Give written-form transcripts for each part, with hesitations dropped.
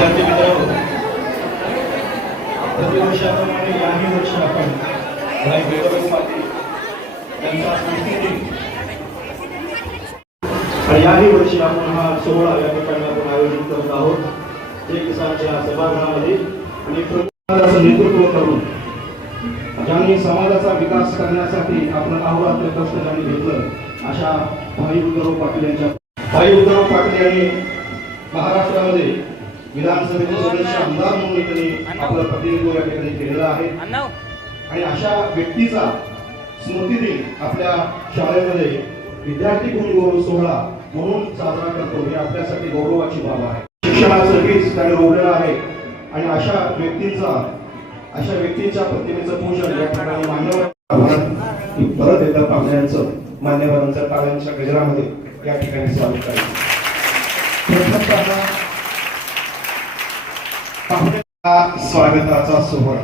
विद्यार्थी मित्रांनो, प्रतिवर्षाप्रमाणे याही वर्षी आपण भाई गौरव पाटील यांचा स्मृतिदिन आणि याही वर्षी आपण हा सोहळा या ठिकाणी आपण आयोजित करत आहोत. जे किसानच्या सभागृहामध्ये आणि प्रमुखांचं नेतृत्व करून ज्यांनी समाजाचा विकास करण्यासाठी आपलं अहोरात्र कष्ट ज्यांनी घेतलं अशा भाई गौरव पाटील यांच्या भाई गौरव पाटील यांनी महाराष्ट्रामध्ये विधानसभेचे सदस्य आमदार म्हणून त्यांनी आपलं प्रतिनिधित्व या ठिकाणी केलेलं आहे. आणि अशा व्यक्तीचा स्मृतिदिन आपल्या शाळेमध्ये विद्यार्थी गुण गौरव सोहळा म्हणून साजरा करतो ही आपल्यासाठी गौरवाची बाब आहे. शिक्षणाचं बीज त्याने रोवलेलं आहे आणि अशा व्यक्तींच्या प्रतिमेचं पूजन या ठिकाणी मान्यवर परत एकदा पाहुण्यांचं मान्यवरांच्या टाळ्यांच्या गजरामध्ये या ठिकाणी स्वागत करायचं. स्वागताचा सोहळा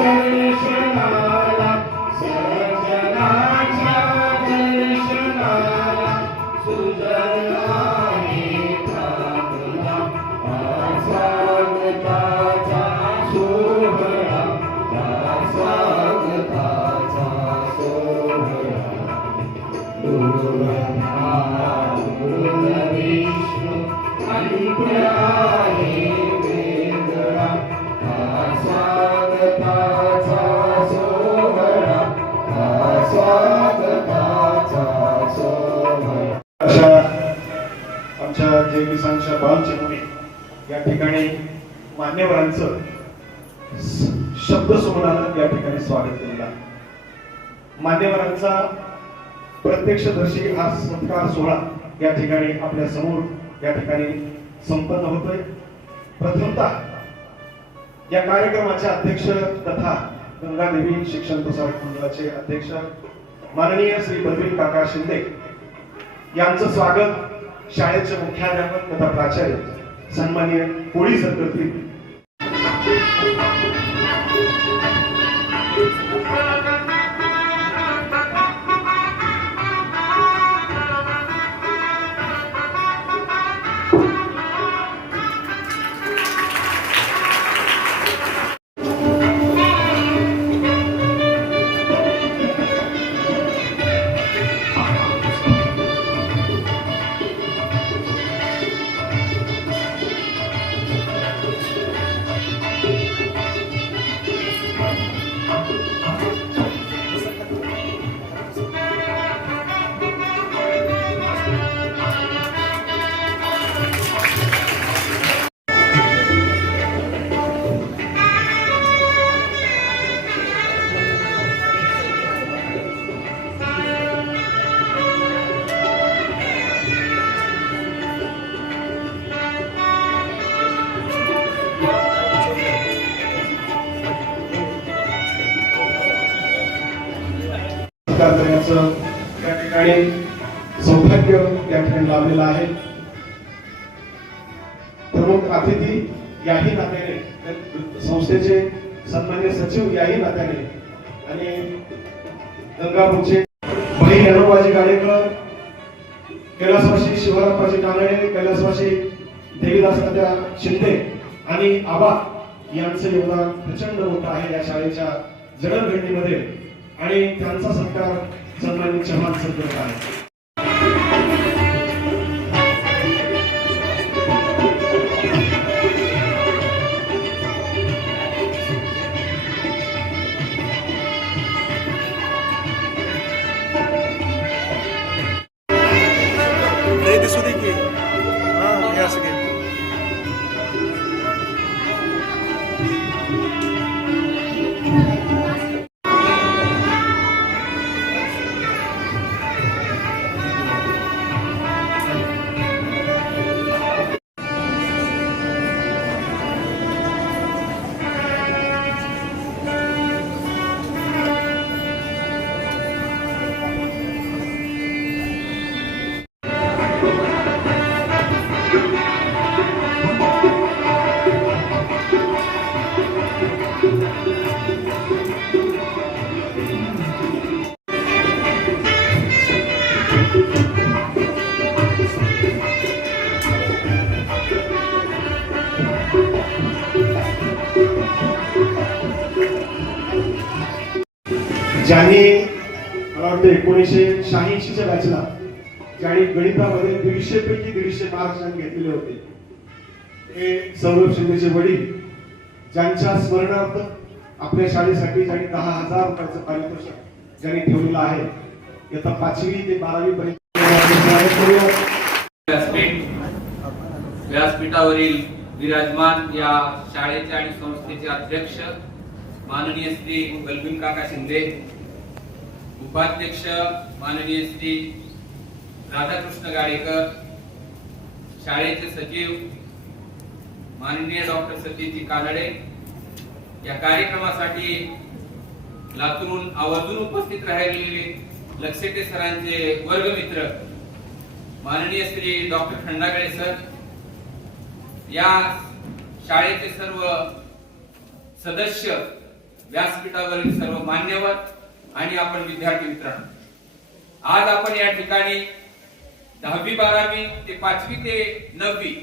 दर्शना नाही वेगळा हा स्वागताचा सोहळा, हा स्वागताचा सोहळा. अशा आमच्या जे किसानच्या बाळांचे मुली या ठिकाणी मान्यवरांचं शब्द सोहळ्यानं या ठिकाणी स्वागत केलेलं आहे. मान्यवरांचा प्रत्यक्षदर्शी हा सत्कार सोहळा या ठिकाणी आपल्या समोर या ठिकाणी संपन्न होतोय. प्रथमतः या कार्यक्रमाचे अध्यक्ष तथा गंगादेवी शिक्षण प्रसारक मंडळाचे अध्यक्ष माननीय श्री बलवीन काका शिंदे यांचं स्वागत शाळेचे मुख्याध्यापक तथा प्राचार्य सन्माननीय कोळी सर करतील. करण्याचं या ठिकाणी सौभाग्य या ठिकाणी लाभलेलं आहे. प्रमुख अतिथी याही नात्याने, संस्थेचे सन्मान्य सचिव याही नात्याने आणि गंगापूरचे भाई अनुभवाजी गाडेकर, कैलासवासी शिवरामजी कानडे, कैलासवासी देवीदास तात्या शिंदे आणि आबा यांचं योगदान प्रचंड मोठं आहे या शाळेच्या जडणघडणीमध्ये आणि त्यांचा सत्कार सन्माननीय चव्हाण सर करत आहे. दिसू दे की हे असं की ज्यांनी मला वाटतं 1986च्या बॅचला ज्यांनी गणितामध्ये 150 पैकी 150 मार्क्स घेतलेले होते हे सौरभ शिंदेचे वडील, ज्यांच्या स्मरणार्थ आपल्या शाळेसाठी ज्यांनी 10,000 रुपयाचं पारितोषिक ज्यांनी ठेवलेलं आहे. इयत्ता 5वी ते 12वी पर्यंत व्यासपीठावरील विराजमान या शाळेचे आणि संस्थेचे अध्यक्ष माननीय श्री बलवीन काका शिंदे, उपाध्यक्ष माननीय श्री राधाकृष्ण गाडेकर, शाळेचे सचिव माननीय डॉक्टर सतीजी कानडे, या कार्यक्रमासाठी लातूरून आवर्जून उपस्थित राहिलेले लक्षेटे सरांचे वर्गमित्र माननीय श्री डॉक्टर खंडागळे सर, या शाळेचे सर्व सदस्य, व्यासपीठावरील सर्व मान्यवर आणि आपण विद्यार्थी मित्रांनो, आज आपण या ठिकाणी 10वी 12वी ते 5वी ते 9वी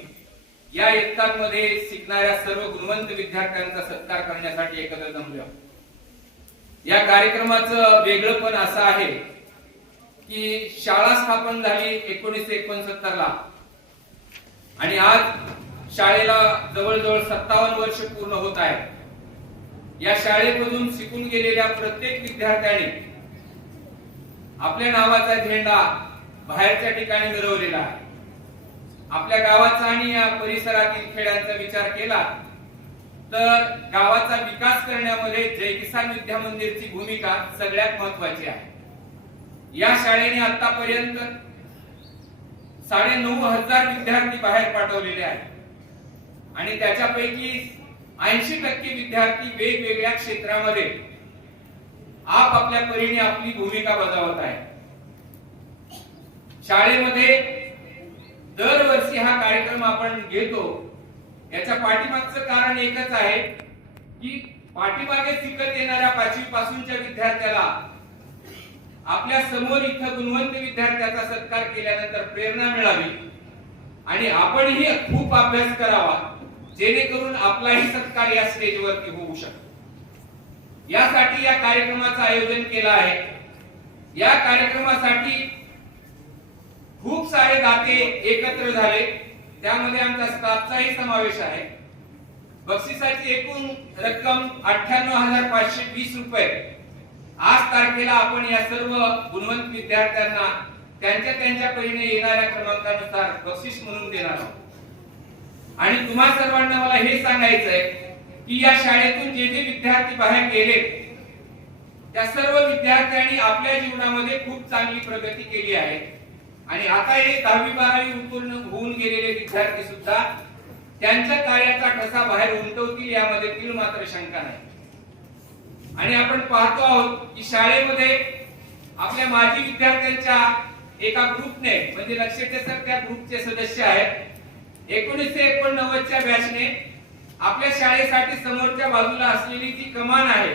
या इयत्तांमध्ये शिकणाऱ्या सर्व गुणवंत विद्यार्थ्यांचा सत्कार करण्यासाठी एकत्र जमलो. या कार्यक्रमाचं वेगळंपण असं आहे की शाळा स्थापन झाली 1969 ला आणि आज शाळेला जवळजवळ 57 वर्ष पूर्ण होत आहेत. या शाळेमधून शिकून गेलेल्या प्रत्येक विद्यार्थ्याने आपल्या नावाचा झेंडा बाहेरच्या ठिकाणी मिरवलेला आहे. आपल्या गावाचा आणि या परिसरातील खेड्यांचा विचार केला तर गावाचा विकास करण्यामध्ये जय किसान विद्या मंदिरची भूमिका सगळ्यात महत्त्वाची आहे. या शाळेने आतापर्यंत 9,500 विद्यार्थी बाहेर पाठवलेले आहेत आणि त्याच्यापैकी 80% विद्यार्थी वेगवेगळ्या क्षेत्रामध्ये आपापल्या परीने आपली भूमिका बजावत आहेत. शाळेमध्ये दरवर्षी हा कार्यक्रम आपण घेतो. याच्या पाठीमागचं कारण एकच आहे की पाठीमागे शिकत येणाऱ्या 5वी पासूनच्या विद्यार्थ्याला आपल्या समोर इथं गुणवंत विद्यार्थ्याचा सत्कार केल्यानंतर प्रेरणा मिळावी आणि आपणही खूप अभ्यास करावा जेणेकरून आपलाही सत्कार या स्टेजवरती होऊ शकतो. यासाठी या कार्यक्रमाचं आयोजन केलं आहे. या कार्यक्रमासाठी खूप सारे दाते एकत्र झाले. त्यामध्ये आमच्या स्टाफचाही समावेश आहे. बक्षिसाची एकूण रक्कम 98,520 रुपये. आज तारखेला आपण या सर्व गुणवंत विद्यार्थ्यांना त्यांच्या परीने येणाऱ्या क्रमांकानुसार बक्षीस म्हणून देणार आहोत. आणि तुम्हा सर्वांना मला हे सांगायचंय की या शाळेतून जे विद्यार्थी बाहेर गेले त्या सर्व विद्यार्थ्यांनी आपल्या जीवनामध्ये खूप चांगली प्रगती केली आहे. आणि आता हे 10वी 12वी उत्तीर्ण होऊन गेलेले विद्यार्थी सुद्धा त्यांच्या कार्याचा ठसा बाहेर उमटवतील यामध्ये तीळ मात्र शंका नाही. आणि आपण पाहतो आहोत की शाळेमध्ये आपल्या माजी विद्यार्थ्यांच्या एका ग्रुपने म्हणजे लक्षात सर त्या ग्रुपचे सदस्य आहेत. 1989च्या बॅचने आपल्या शाळेसाठी समोरच्या बाजूला असलेली जी कमान आहे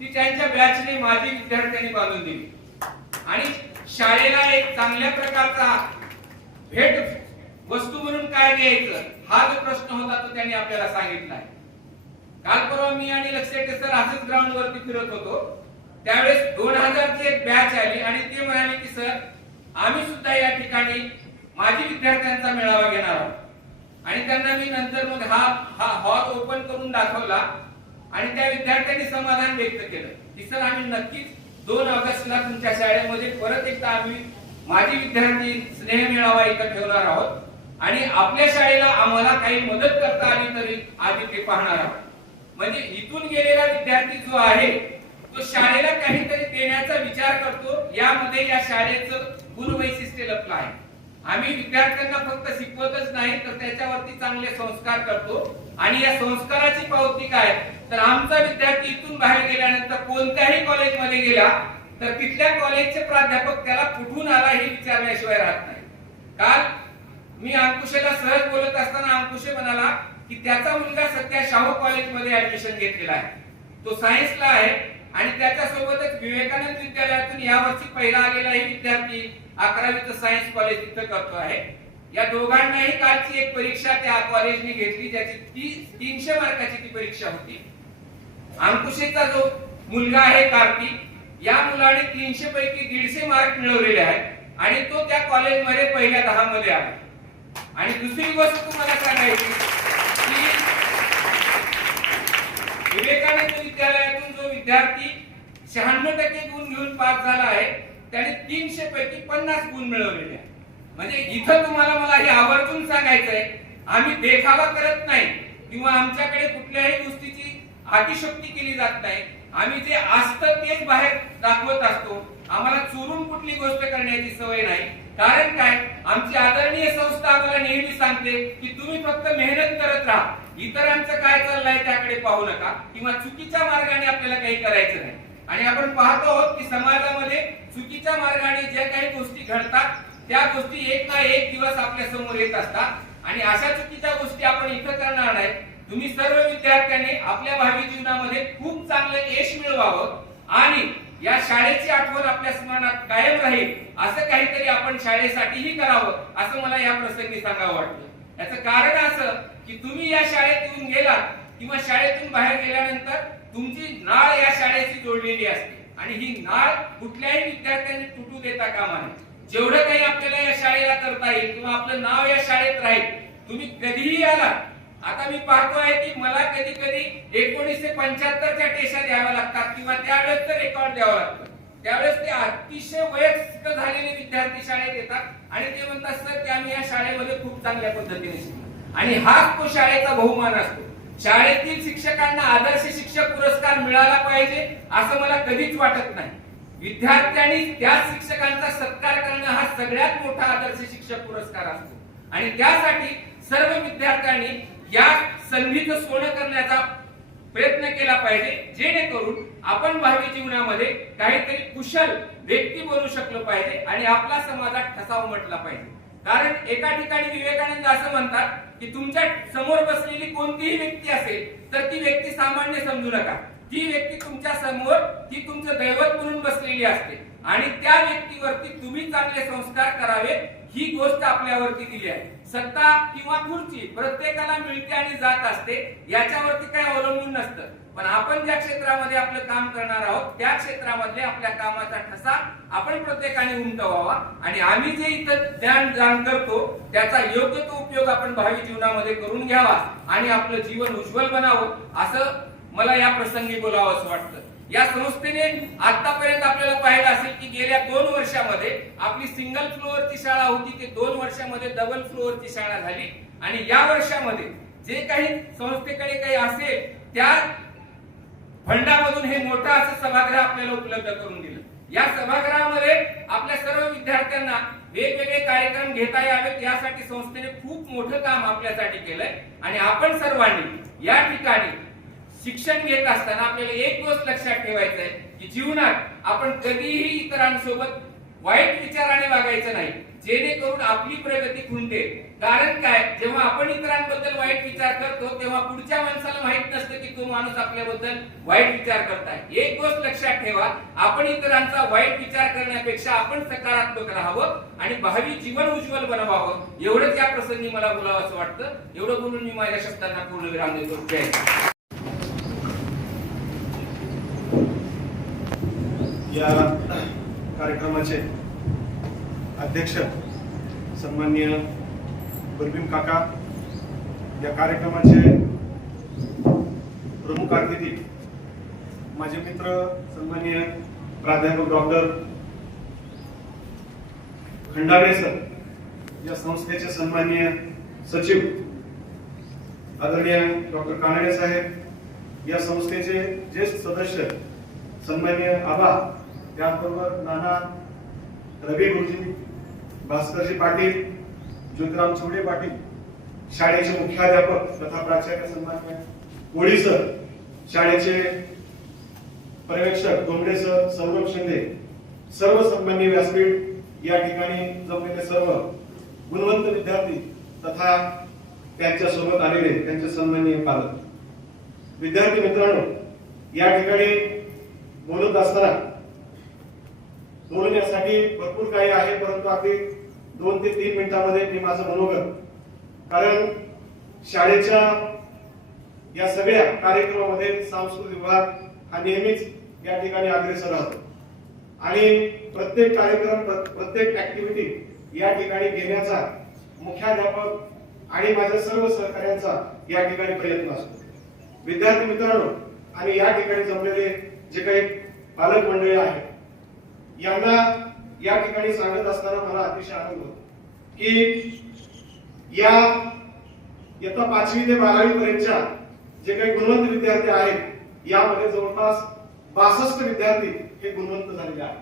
ती त्यांच्या बॅचने माजी विद्यार्थ्यांनी बांधून दिली आणि शाळेला एक चांगल्या प्रकारचा भेट वस्तू म्हणून काय द्यायचं हा जो प्रश्न होता तो त्यांनी आपल्याला सांगितला आहे. काल परवा मी आणि लक्षात सर असंच ग्राउंड वरती फिरत होतो. त्यावेळेस 2000 ची एक बॅच आली आणि ते म्हणाले की सर आम्ही सुद्धा या ठिकाणी माजी विद्यार्थ्यांचा मेळावा घेणार आहोत. आणि त्यांना मी नंतर मग हा हॉल ओपन करून दाखवला आणि त्या विद्यार्थ्यांनी समाधान व्यक्त केलं की सर आम्ही नक्कीच 2 ऑगस्टला तुमच्या शाळेमध्ये परत एकदा आम्ही माजी विद्यार्थी स्नेह मेळावा इथं ठेवणार आहोत आणि आपल्या शाळेला आम्हाला काही मदत करता आली तरी आधी ते पाहणार आहोत. म्हणजे इथून गेलेला विद्यार्थी जो आहे तो शाळेला काहीतरी देण्याचा विचार करतो. यामध्ये या शाळेचं गुणवैशिष्ट्य लपलं आहे. आम्ही विद्यार्थ्यांना फक्त शिकवतच नाही तर त्याच्यावरती चांगले संस्कार करतो आणि या संस्काराची पावती काय तर आमचा विद्यार्थी इथून बाहेर गेल्यानंतर कोणत्याही कॉलेजमध्ये गेला तर तिथल्या कॉलेजचे प्राध्यापक त्याला कुठून आला हे विचारल्याशिवाय राहत नाही. काल मी अंकुशेला सहज बोलत असताना अंकुशे म्हणाला की त्याचा मुलगा सध्या शाहू कॉलेजमध्ये ऍडमिशन घेतलेला आहे. तो सायन्सला आहे आणि त्याच्यासोबतच विवेकानंद विद्यालयातून यावर्षी पहिला आलेलाही विद्यार्थी 11वीचं सायन्स कॉलेज इथं करतो आहे. या दोघांनाही कालची एक परीक्षा त्या कॉलेजने घेतली ज्याची 300 मार्काची ती परीक्षा होती. अंकुशेचा जो मुलगा आहे कार्तिक या मुलाने 300 पैकी 150 मार्क मिळवलेले आहेत आणि तो त्या कॉलेजमध्ये पहिल्या 10 मध्ये आला. आणि दुसरी गोष्ट तुम्हाला सांगायची की विवेकानंद विद्यालयातून जो विद्यार्थी 96% गुण घेऊन पास झाला आहे त्याने 300 पैकी 50 गुण मिळवलेले आहेत. म्हणजे इथं तुम्हाला मला हे आवर्जून सांगायचंय आम्ही देखावा करत नाही किंवा आमच्याकडे कुठल्याही गोष्टीची अतिशयोक्ती केली जात नाही. आम्ही जे असतं तेच बाहेर दाखवत असतो. आम्हाला चोरून कुठली गोष्ट करण्याची सवय नाही. कारण काय आमची आदरणीय संस्था आम्हाला नेहमी सांगते की तुम्ही फक्त मेहनत करत राहा. इतरांचं काय चाललंय त्याकडे पाहू नका किंवा चुकीच्या मार्गाने आपल्याला काही करायचं नाही. आणि आपण पाहतो आहोत की समाजामध्ये चुकीच्या मार्गाने ज्या काही गोष्टी घडतात त्या गोष्टी एक ना एक दिवस आपल्या समोर येत असतात आणि अशा चुकीच्या गोष्टी आपण इथं करणार नाही. तुम्ही सर्व विद्यार्थ्यांनी आपल्या भावी जीवनामध्ये खूप चांगलं यश मिळवावं आणि या शाळेची आठवण आपल्या स्मरणात कायम राहील असं काहीतरी आपण शाळेसाठीही करावं असं मला या प्रसंगी सांगावं वाटतं. याचं कारण असं की तुम्ही या शाळेत येऊन गेलात किंवा शाळेतून बाहेर गेल्यानंतर तुमची नाळ या शाळेशी जोडलेली असते आणि ही नाळ कुठल्याही विद्यार्थ्यांनी तुटू देता कामा नये. जेवढं काही आपल्याला या शाळेला करता येईल किंवा आपलं नाव या शाळेत राहील तुम्ही कधीही आलात. आता मी पाहतो आहे की मला कधी कधी 1975च्या टेशा द्याव्या लागतात किंवा त्यावेळेस तर रेकॉर्ड द्यावं लागतं. त्यावेळेस ते अतिशय वयस्क झालेले विद्यार्थी शाळेत येतात आणि ते म्हणतात सर की आम्ही या शाळेमध्ये खूप चांगल्या पद्धतीने शिकलो. आणि हाच तो शाळेचा बहुमान असतो. शाळेतील शिक्षकांना आदर्श शिक्षक पुरस्कार मिळाला पाहिजे असं मला कधीच वाटत नाही. विद्यार्थ्यांनी त्या शिक्षकांचा सत्कार करणं हा सगळ्यात मोठा आदर्श शिक्षक पुरस्कार असतो. आणि त्यासाठी सर्व विद्यार्थ्यांनी या संधीचं सोनं करण्याचा प्रयत्न केला पाहिजे, जेणेकरून आपण भावी जीवनामध्ये काहीतरी कुशल व्यक्ती बनू शकलो पाहिजे आणि आपला समाजात ठसा उमटला पाहिजे. कारण एका ठिकाणी विवेकानंद असं म्हणतात की तुमच्या समोर बसलेली कोणतीही व्यक्ती असेल तर ती व्यक्ती सामान्य समजू नका. ती व्यक्ती तुमच्या समोर ती तुमचं दैवत म्हणून बसलेली असते आणि त्या व्यक्तीवरती तुम्ही चांगले संस्कार करावे ही गोष्ट आपल्यावरती दिली आहे. सत्ता किंवा खुर्ची प्रत्येकाला मिळते आणि जात असते, याच्यावरती काही अवलंबून नसतं. पण आपण ज्या क्षेत्रामध्ये आपलं काम करणार आहोत त्या क्षेत्रामध्ये आपल्या कामाचा ठसा आपण प्रत्येकाने उमटवावा आणि आम्ही जे इथं ज्ञान करतो त्याचा योग्य तो उपयोग आपण भावी जीवनामध्ये करून घ्यावा आणि आपलं जीवन उज्ज्वल बनावं असं मला या प्रसंगी बोलावं असं वाटतं. या संस्थेने आतापर्यंत आपल्याला पाहिलं असेल की गेल्या 2 वर्षामध्ये आपली सिंगल फ्लोअरची शाळा होती ते 2 वर्षामध्ये डबल फ्लोअरची शाळा झाली आणि या वर्षामध्ये जे काही संस्थेकडे काही असेल त्या फंडामधून हे मोठं असं सभागृह आपल्याला उपलब्ध करून दिलं. या सभागृहामध्ये आपल्या सर्व विद्यार्थ्यांना वेगवेगळे कार्यक्रम घेता यावेत यासाठी संस्थेने खूप मोठं काम आपल्यासाठी केलंय आणि आपण सर्वांनी या ठिकाणी शिक्षण घेत असताना आपल्याला एक गोष्ट लक्षात ठेवायचं आहे की जीवनात आपण कधीही इतरांसोबत वाईट विचाराने वागायचं नाही, जेणेकरून आपली प्रगती खुंटेल. कारण काय, जेव्हा आपण इतरांबद्दल वाईट विचार करतो तेव्हा पुढच्या माणसाला माहित नसतं की तो माणूस आपल्याबद्दल वाईट विचार करताय. एक गोष्ट लक्षात ठेवा, आपण इतरांचा वाईट विचार करण्यापेक्षा आपण सकारात्मक राहावं आणि भावी जीवन उज्ज्वल बनवावं एवढंच या प्रसंगी मला बोलावं असं वाटतं. एवढं बोलून मी माझ्या शब्दांना पूर्ण विराम देतो. जय हिंद. या कार्यक्रमाचे अध्यक्ष सन्माननीय बलबीर काका, या कार्यक्रमाचे प्रमुख अतिथी माझे मित्र सन्माननीय प्राध्यापक डॉक्टर खंडागळे सर, या संस्थेचे सन्माननीय सचिव आदरणीय डॉक्टर कानडे साहेब, या संस्थेचे ज्येष्ठ सदस्य सन्माननीय आबा, त्याचबरोबर नाना रवी गुरुजी, भास्करजी पाटील, ज्योतिराम चौडे पाटील, शाळेचे मुख्याध्यापक तथा प्राचार्य सन्माननीय कोळी सर, शाळेचे पर्यवेक्षक डोंगरे सर, सौरभ शिंदे, सर्व सन्माननीय व्यासपीठ, या ठिकाणी जमलेले सर्व गुणवंत विद्यार्थी तथा त्यांच्या सोबत आलेले त्यांचे सन्माननीय पालक, विद्यार्थी मित्रांनो, या ठिकाणी बोलत असताना बोलण्यासाठी भरपूर काही आहे, परंतु अगदी 2 ते 3 मिनिटांमध्ये मी माझं मनोगत, कारण शाळेच्या या सगळ्या कार्यक्रमामध्ये सांस्कृतिक विभाग हा नेहमीच या ठिकाणी अग्रेसर राहतो आणि प्रत्येक कार्यक्रम प्रत्येक ऍक्टिव्हिटी या ठिकाणी घेण्याचा मुख्याध्यापक आणि माझ्या सर्व सहकार्यांचा या ठिकाणी प्रयत्न असतो. विद्यार्थी मित्रांनो आणि या ठिकाणी जमलेले जे काही पालक मंडळी आहेत, यांना या ठिकाणी सांगत असताना मला अतिशय आनंद होतो की या इयत्ता 5वी ते 12वी पर्यंतच्या जे काही गुणवंत विद्यार्थी आहेत, यामध्ये जवळपास 62 विद्यार्थी हे गुणवंत झालेले आहेत.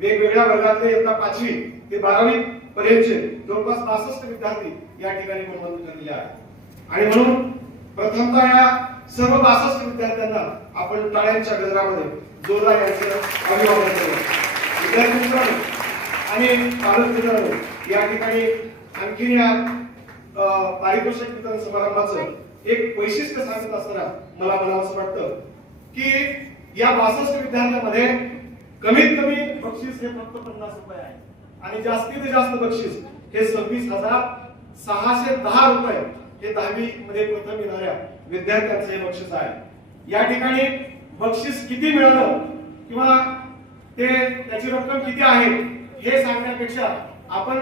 वेगवेगळ्या वर्गातले इयत्ता 5वी ते 12वी पर्यंतचे जवळपास 62 विद्यार्थी या ठिकाणी गुणवंत झालेले आहेत आणि म्हणून प्रथमतः या सर्व 62 विद्यार्थ्यांना आपण टाळ्यांच्या गजरामध्ये जोरदार यांचं अभिवादन करू. विद्यार्थी मित्रांनो आणि पालक मित्रांनो, या ठिकाणी आणखी या पारितोषिक वितरण समारंभाचं एक वैशिष्ट्य सांगत असताना मला असं वाटतं की या 62 विद्यार्थ्यांमध्ये कमीत कमी बक्षीस हे फक्त 50 रुपये आहे आणि जास्तीत जास्त बक्षीस हे 26,610 रुपये हे 10वी मध्ये प्रथम येणाऱ्या विद्यार्थ्यांचं हे बक्षीस आहे. या ठिकाणी बक्षीस किती मिळालं किंवा त्याची रक्कम किती आहे हे सांगण्यापेक्षा आपण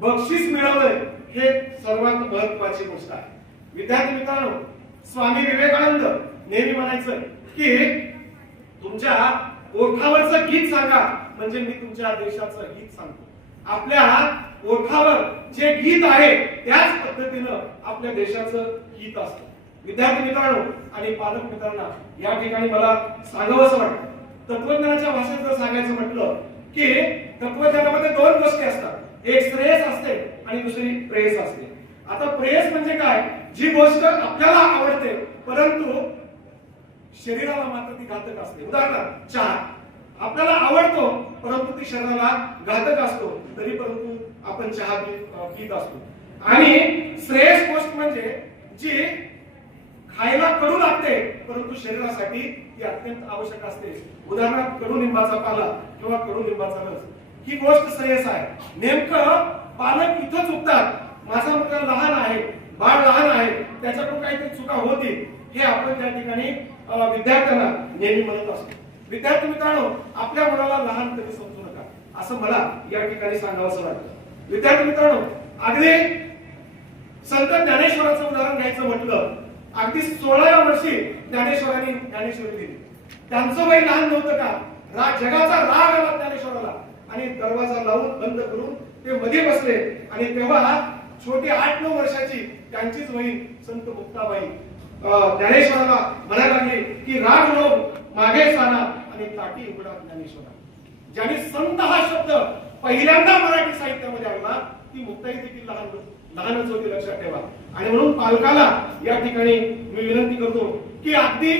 बक्षीस मिळवलंय हे सर्वात महत्वाची गोष्ट आहे. विद्यार्थी मित्रांनो, स्वामी विवेकानंद नेहमी म्हणायचं की तुमच्या ओठावरचं गीत सांगा म्हणजे मी तुमच्या देशाचं गीत सांगतो. आपल्या ओठावर जे गीत आहे त्याच पद्धतीनं आपल्या देशाचं गीत असतं. विद्यार्थी मित्रांनो आणि पालक मित्रांना या ठिकाणी मला सांगावंसं वाटतं, तत्वज्ञानाच्या भाषेत जर सांगायचं म्हटलं की तत्वज्ञानामध्ये दोन गोष्टी असतात, एक श्रेयस असते आणि दुसरी प्रेयस असते. आता प्रेयस म्हणजे काय, जी गोष्ट आपल्याला आवडते परंतु शरीराला मात्र ती घातक असते. उदाहरणार्थ चहा आपल्याला आवडतो परंतु ती शरीराला घातक असतो, तरी परंतु आपण चहा पीत असतो. आणि श्रेयस गोष्ट म्हणजे जी खायला कडू लागते परंतु शरीरासाठी ती अत्यंत आवश्यक असते. उदाहरणार्थ कडुलिंबाचा पाला किंवा कडुलिंबाचा रस, ही गोष्ट श्रेयस आहे. नेमकं पालक इथं चुकतात, माझा मुलगा लहान आहे, बाळ लहान आहे, त्याच्याकडून काहीतरी चुका होतील हे आपण त्या ठिकाणी विद्यार्थ्यांना नेहमी म्हणत असतो. विद्यार्थी मित्रांनो, आपल्या मुलाला लहान कधी समजू नका असं मला या ठिकाणी सांगावंसं वाटतं. विद्यार्थी मित्रांनो, अगदी संत ज्ञानेश्वराचं उदाहरण घ्यायचं म्हटलं, अगदी 16व्या वर्षी ज्ञानेश्वरांनी ज्ञानेश्वरी दिली. त्यांचं वय लहान नव्हतं का, जगाचा राग आला ज्ञानेश्वराला आणि दरवाजा लावून बंद करून ते मध्ये बसले आणि तेव्हा छोटी 8-9 वर्षाची त्यांचीच बहीण संत मुक्ताबाई ज्ञानेश्वराला म्हणायला लागली की राग लोभ मागे सारा आणि ताटी उघडा ज्ञानेश्वरा. ज्याने संत हा शब्द पहिल्यांदा मराठी साहित्यामध्ये आणला ती मुक्ताई देखील लहानच होती, लक्षात ठेवा. आणि म्हणून पालकाला या ठिकाणी मी विनंती करतो की अगदी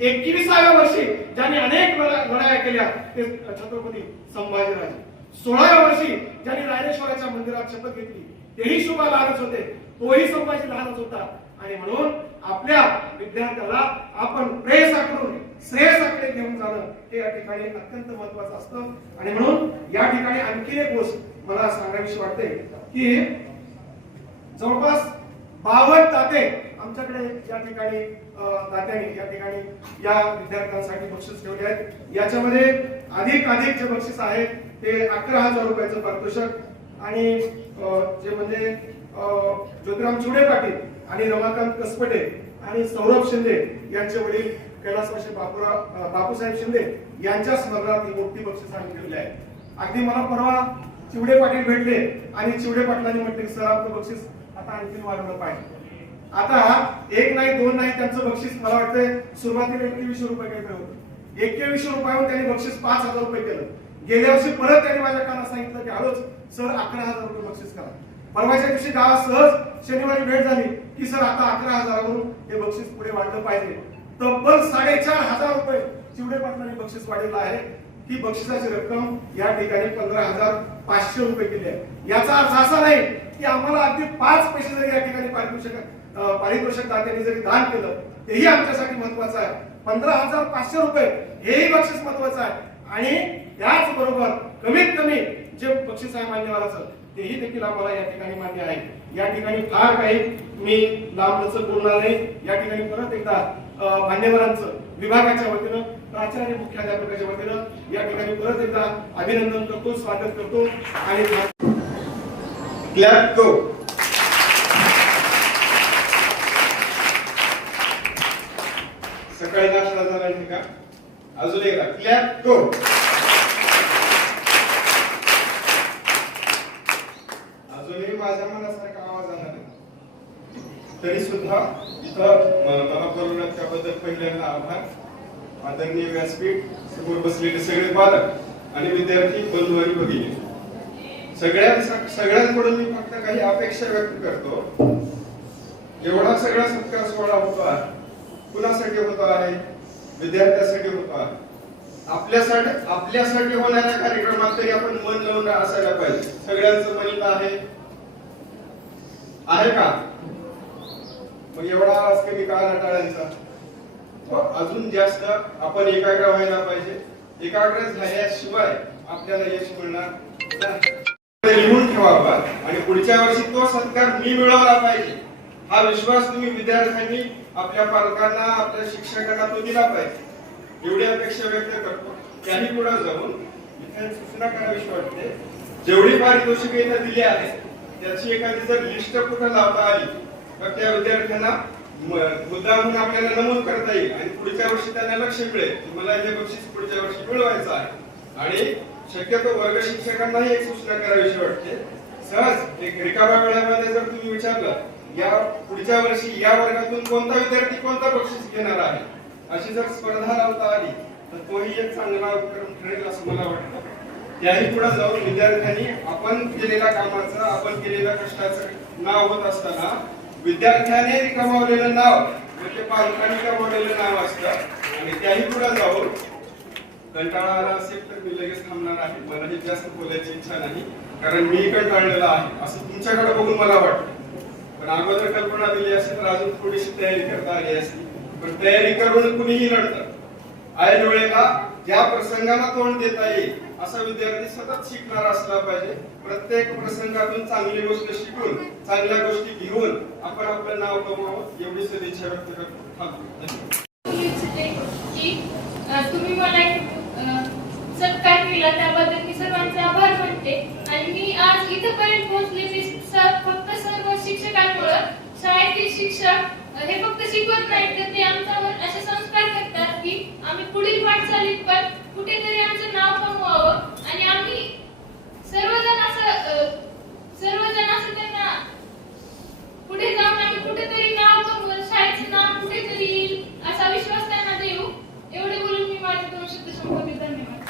21व्या वर्षी ज्यांनी अनेक लढाया केल्या ते छत्रपती संभाजीराजे. 16व्या वर्षी ज्यांनी रायरेश्वराच्या मंदिरात शपथ घेतली तेही शुभा लहानच होते, तोही संभाजी लहानच होता. आणि म्हणून आपल्या विद्यार्थ्याला आपण प्रेयसाकडून श्रेयसाकडे घेऊन जाणं हे या ठिकाणी अत्यंत महत्वाचं असतं. आणि म्हणून या ठिकाणी आणखी एक गोष्ट मला सांगावीशी वाटते की जवळपास 52 ताते आमच्याकडे या ठिकाणी तात्यांनी या ठिकाणी या विद्यार्थ्यांसाठी बक्षीस ठेवले आहेत. याच्यामध्ये अधिक जे बक्षीस आहे ते 11,000 रुपयाचं पारितोषिक आणि जे म्हणजे ज्योतिराम चुडे पाटील आणि रमाकांत कसपटे आणि सौरभ शिंदे यांचे वडील कैलासवासी बापूसाहेब शिंदे यांच्या स्मरणात ही मोठी बक्षीस आम्ही ठेवली आहे. अगदी मला परवा चिवडे पाटील भेटले आणि चिवडे पाटलांनी म्हटले सर आपलं बक्षीस आता आणखी वाढवलं पाहिजे. आता 1 नाही 2 नाही त्यांचं बक्षीस मला वाटतं सुरुवातीला 2100 रुपये काहीतरी होतं, 2100 रुपयावर त्यांनी बक्षीस 5,000 रुपये केलं. गेल्या वर्षी परत त्यांनी माझ्या कानात सांगितलं की हळूच सर 11,000 रुपये बक्षीस करा. परवाच्या दिवशी गावात सहज शनिवारी भेट झाली की सर आता 11,000 वरून हे बक्षीस पुढे वाढलं पाहिजे. तब्बल 4,500 रुपये चिवडे पाटलांनी बक्षीस वाढवलं आहे. ही बक्षिसाची रक्कम या ठिकाणी 15,500 रुपये केली आहे. याचा अर्थ असा नाही की आम्हाला अगदी 5 पैसे जरी या ठिकाणी पारितोषिक दात्यांनी जरी दान केलं तेही आमच्यासाठी महत्वाचं आहे. 15,500 रुपये हेही बक्षीस महत्वाचं आहे. आणि त्याच बरोबर कमीत कमी जे बक्षीस आहे मान्यवराचं तेही देखील आम्हाला या ठिकाणी मान्य आहे. या ठिकाणी फार काही मी लांबलचक बोलणार नाही. या ठिकाणी परत एकदा मान्यवरांचं विभागाच्या वतीनं प्राचार्य मुख्याध्यापकाच्या वतीनं या ठिकाणी परत एकदा अभिनंदन करतो, स्वागत करतो. आणि क्लॅप को सकाळी नाश्ता झाला नाही का? अजून एकदा क्लॅप को. अजूनही माझ्या मनासारखा आवाज आला नाही तरी सुद्धा इथं मला बोलवण्यात त्याबद्दल पहिल्यांदा आभार. आदरणीय व्यासपीठ समोर बसलेले सगळे पालक आणि विद्यार्थी बंधू आणि भगिनी, सगळ्यांकडून मी फक्त काही अपेक्षा व्यक्त करतो. एवढा सगळा सत्कार सोहळा होतो आहे, कुणासाठी होतो आहे? विद्यार्थ्यासाठी होतो आहे. आपल्यासाठी होणाऱ्या कार्यक्रमात तरी आपण मन लावून असायला पाहिजे. सगळ्यांचं मन आहे का? मग एवढा आवाज कमी का टाळायचा? अजून जास्त आपण एकाग्र व्हायला पाहिजे. एकाग्र झाल्याशिवाय आपल्याला यश मिळणार. लिहून ठेवावा आणि पुढच्या वर्षी तो सत्कार मी मिळवला पाहिजे हा विश्वास तुम्ही विद्यार्थ्यांनी आपल्या पालकांना, आपल्या शिक्षकांना तो दिला पाहिजे. एवढी अपेक्षा व्यक्त करतो. त्याही पुढे जाऊन इथे सूचना करावीशी वाटते. जेवढी पारितोषिके इथं दिली आहेत त्याची एखादी जर लिस्ट कुठं लावता आली तर त्या विद्यार्थ्यांना मुद्दा म्हणून आपल्याला नमूद करता येईल आणि पुढच्या वर्षी त्यांना लक्ष मिळेल की मला हे बक्षीस पुढच्या वर्षी मिळवायचं आहे. आणि शक्यतो वर्ग शिक्षकांनाही एक सूचना करावीशी वाटते. सहज एक रिकाम्या वेळामध्ये जर तुम्ही विचारलं या पुढच्या वर्षी या वर्गातून कोणता विद्यार्थी कोणता बक्षीस घेणार आहे अशी जर स्पर्धा लावता आली तर तोही एक चांगला उपक्रम ठरेल असं मला वाटतं. त्याही पुढे जाऊन विद्यार्थ्यांनी आपण केलेल्या कामाचं आपण केलेल्या कष्टाचं नाव होत असताना विद्यार्थ्याने कमावलेलं नाव म्हणजे पालकांनी कमावलेलं नाव असतं. आणि त्याही पुढे जाऊन कंटाळा आला असेल तर मी लगेच थांबणार आहे. मलाही जास्त बोलायची इच्छा नाही कारण मी कंटाळलेला आहे असं तुमच्याकडे बघून मला वाटतं. पण अगोदर कल्पना दिली असेल तर अजून थोडीशी तयारी करता आली असती. पण तयारी करून कुणीही लढतं. ऐन वेळेला ज्या प्रसंगाला तोंड देता येईल असा विद्यार्थी सतत शिकणारा असला पाहिजे. प्रत्येक प्रसंगातून चांगली गोष्ट शिकून चांगल्या गोष्टी घेऊन आपण आपलं नाव कमवावं एवढी सदिच्छा व्यक्त करतो. तुम्ही मला सत्कार केला त्याबद्दल मी सर्वांचे आभार मानते. आणि मी आज इथपर्यंत पोहोचले ते फक्त सर्व शिक्षकांमुळे. शाळेतील शिक्षक हे फक्त शिकवत नाहीत तर ते आमच्यावर असे संस्कार करतात की आम्ही पुढील वाटचालीत पण कुठेतरी आमचं नाव कमवावं. आणि आम्ही सर्वजण असं त्यांना पुढे जाऊन आम्ही कुठेतरी नाव कमवून शाळेचं नाव कुठेतरी येईल असा विश्वास त्यांना देऊ. एवढे बोलून मी माझे 2 शब्द संपवते. धन्यवाद.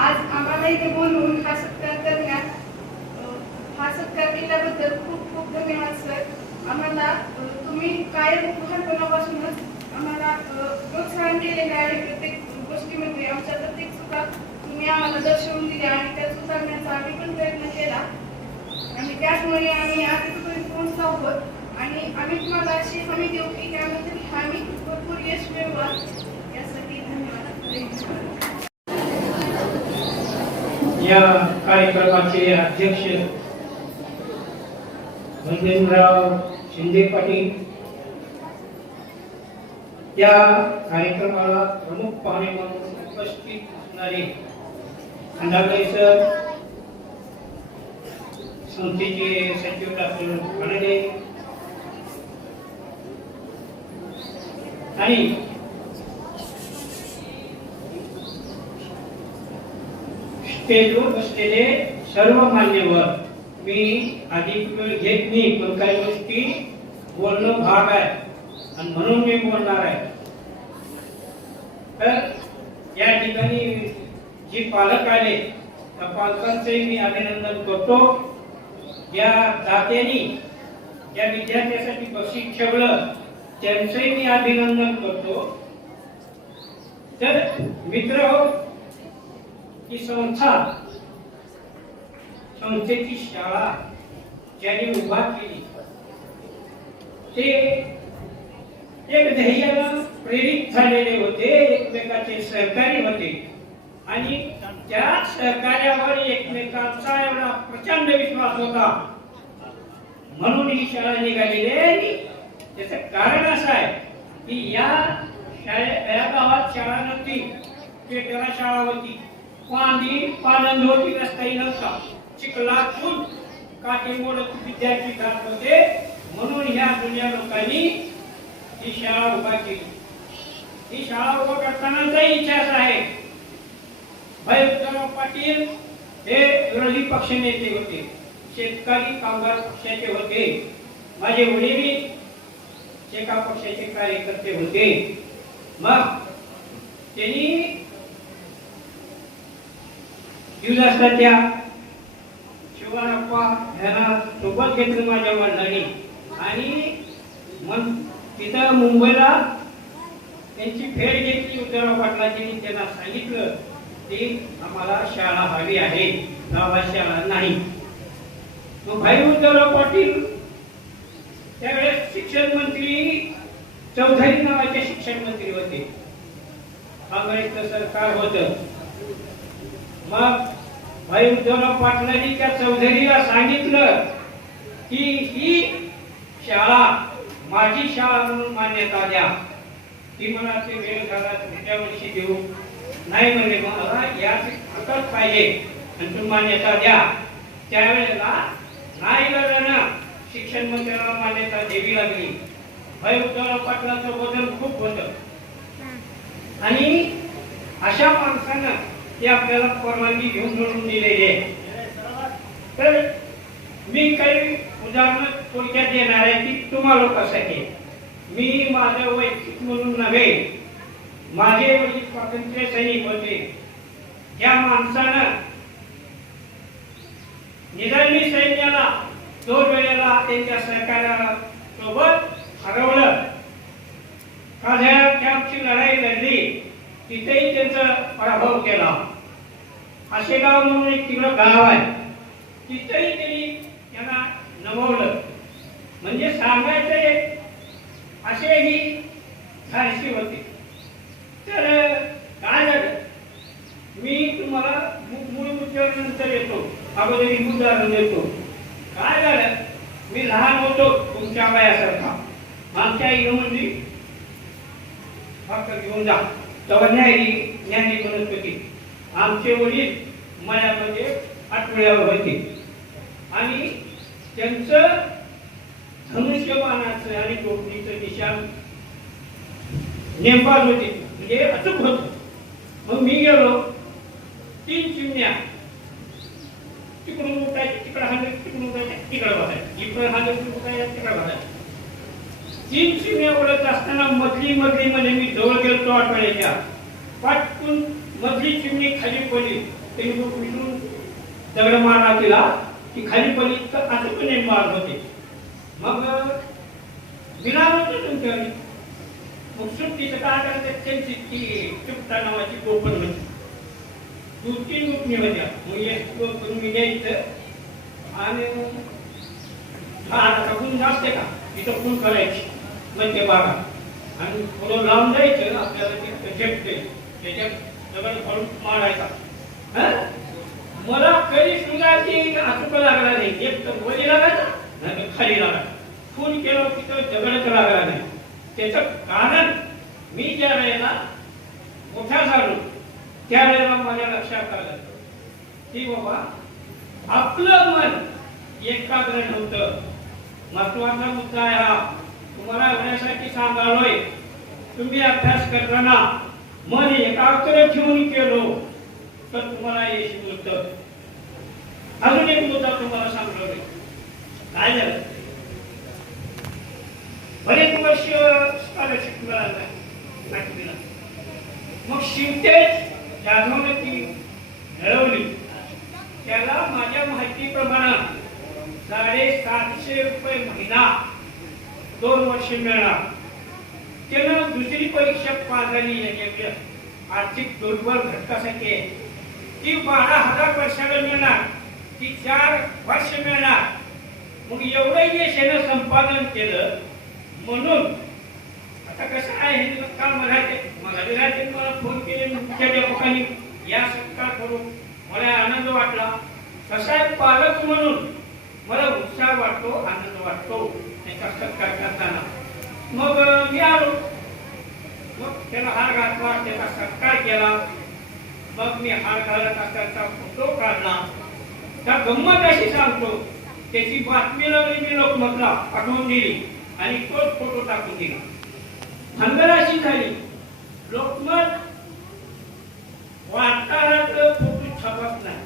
आज आम्हाला इथे बोलून हा सत्कार करण्यात हा सत्कार केल्याबद्दल खूप खूप धन्यवाद सर. आम्हाला तुम्ही कायम लहानपणापासूनच आम्हाला प्रोत्साहन केलेलं आहे. प्रत्येक गोष्टीमध्ये आमच्या प्रत्येक चुका तुम्ही आम्हाला दर्शवून दिल्या आणि त्या सुधारण्याचा आम्ही पण प्रयत्न केला आणि त्याचमुळे आम्ही आज इथपर्यंत पोहोचलो आहोत. आणि आम्ही तुम्हाला अशी हमी देऊ की त्यामध्ये आम्ही भरपूर यश मिळवा. यासाठी धन्यवाद. या कार्यक्रमाचे अध्यक्ष वंदनराव शिंदे पाटील, या कार्यक्रमाला प्रमुख पाहुणे म्हणून उपस्थित असणारे खंडागळे सर, संस्थेचे सचिव डॉक्टर खानडे आणि स्टेजवर बसलेले सर्व मान्यवर. मी अधिक वेळ घेत नाही पण काही गोष्टी बोलणं भाग आहे आणि म्हणून मी बोलणार आहे. तर या ठिकाणी जे पालक आले त्या पालकांचे मी अभिनंदन करतो. ज्या दात्यांनी ज्या विद्यार्थ्यासाठी बक्षीस ठेवलं त्यांचंही मी अभिनंदन करतो. तर मित्र हो, ही संस्थेची शाळा ज्यांनी उभा केली ते एक ध्येयाला प्रेरित झालेले होते, एकमेकाचे सहकारी होते आणि त्या सहकार्यावर एकमेकांचा एवढा प्रचंड विश्वास होता म्हणून ही शाळा निघालेली आहे. त्याचं कारण असं आहे की या गावात शाळा नव्हती, पेटला शाळा होती, पानंद होती, रस्ताही नव्हता, चिखलातून काठी मोडत विद्यार्थी जात होते म्हणून ह्या जुन्या लोकांनी ही शाळा उभा केली. ही शाळा उभा करतानाचा इतिहास आहे. भाई उद्धवराव पाटील हे विरोधी पक्ष नेते होते, शेतकरी कामगार पक्षाचे होते. माझे वडील एका पक्षाचे कार्यकर्ते होते. मग त्यांनी युवराष्ट्राच्या शिवानप्पा ह्यांना सोबत घेतलं माझ्या वडिलांनी आणि मग तिथं मुंबईला त्यांची भेट घेतली उद्धवराव पाटलांनी. त्यांना सांगितलं की आम्हाला शाळा हवी आहे, गावात शाळा नाही. मग भाई उद्धवराव पाटील त्यावेळेस शिक्षण मंत्री चौधरी नावाचे शिक्षण मंत्री होते, काँग्रेसचं सरकार होतं. मग भाई उद्धवराव पाटलांनी त्या चौधरीला सांगितलं की ही शाळा माझी शाळा म्हणून मान्यता द्या. ती मला ते वेळ झाला पुढच्या वर्षी देऊ नाही म्हणजे मला या असंच पाहिजे आणि तुम्ही मान्यता द्या. त्यावेळेला नाईलाजानं शिक्षण मंत्र्याला मान्यता द्यावी लागली. भाई उद्धवराव पाटलांचं वजन खूप होतं आणि अशा माणसानं ते आपल्याला परवानगी घेऊन मिळवून दिलेली आहे. तर मी काही उदाहरणं थोडक्यात देणार आहे की तुम्हा लोकांसाठी. मी माझं वैयक्तिक म्हणून नव्हे, माझे वडील स्वातंत्र्य सैनिक होते. या माणसानं निजामी सैन्याला 2 वेळेला त्यांच्या सहकार्याला सोबत हरवलं. काझ्या कॅम्पची लढाई लढली, तिथेही त्यांचा पराभव केला. आशेगाव म्हणून एक तिकडं गाव आहे, तिथेही त्यांनी त्यांना नमवलं. म्हणजे सांगायचं एक असेही धाडसी होते. तर काय झालं, मी तुम्हाला मूळ मुद्द्यावर नंतर येतो, अगोदर एक उदाहरण देतो. काय झालं, मी लहान होतो तुमच्या वयासारखा. आमच्या आईनं म्हणली भाकर घेऊन जा. तेव्हा न्यारी म्हणत होती. आमचे वडील मळ्यामध्ये आठवड्यावर होते आणि त्यांचं धनुष्यबाणाचं आणि टोपणीचं निशाण नेमबाज होते, म्हणजे अचूक होत. मग मी गेलो, 3 चिमण्या तिकडून उठायच्या, तिकडं हाणलं, तिकडून उठायच्या, तिकडं बसायचं, इकडं हाणलं, उठायचं, तिकडं बसायचं. 3 चिमण्या उडत असताना मधली मध्ये मी जवळ गेलो आठवड्याच्या. पाठून मधली चिमणी खाली पडली. त्यांनी विटून दगड मारला तिला, ती खाली पडली तर अचूकपणे मार होते. मग विनार होतो तुमच्याकडे. मग सुट्टीचं काय करायचं, त्यांची ती चुपटा नावाची टोपण होती. 2-3 उठणी होत्या. मग एक टोपण मी द्यायचं आणि गुण जास्त का तिथं खून करायची मध्य भागात आणि थोडं लांब जायचं. आपल्याला ते झेपते, त्याच्यात दगड घालून मारायचा. मला कधी सुद्धा ती अचूक लागला नाही. एक तर वरी लागायचा नाही खाली लागायचा. खून केलं तिथं दगडच लागला नाही. त्याचं कारण मी ज्या वेळेला मोठा झालो त्यावेळेला माझ्या लक्षात आलं की बाबा आपलं मन एकाग्र नव्हतं. महत्वाचा मुद्दा आहे हा. तुम्हाला एवढ्यासाठी सांगालोय, तुम्ही अभ्यास करताना मन एकाग्र ठेवून केलो तर तुम्हाला यश मिळतं. अजून एक मुद्दा तुम्हाला सांगलो. काय झालं, बरेच वर्ष स्कॉलरशिप मिळाला. मग शिवतेज जाधवने ती मिळवली. त्याला माझ्या माहितीप्रमाणे 750 रुपये महिना 2 वर्ष मिळणार. त्यानं दुसरी परीक्षा पास झाली. आर्थिक दुर्बल घटकासाठी ती 12,000 वर्षाला मिळणार, ती 4 वर्ष मिळणार. मग एवढं यश यानं संपादन केलं. म्हणून आता कसं आहे, काल मला फोन केले मुख्याध्यापकांनी या सत्कार करून मला आनंद वाटला. कसा आहे, पालक म्हणून मला उत्साह वाटतो, आनंद वाटतो त्याचा सत्कार करताना. मग मी आलो, मग त्याला हार घातला, त्याचा सत्कार केला. मग मी हार घालत असताना फोटो काढला. त्या गंमत अशी सांगतो, त्याची बातमी लागली, मी लोकमतला पाठवून दिली आणि तोच फोटो टाकून दिला. भानगड अशी झाली, लोकमत वार्ताहराचं फोटो छापत नाही,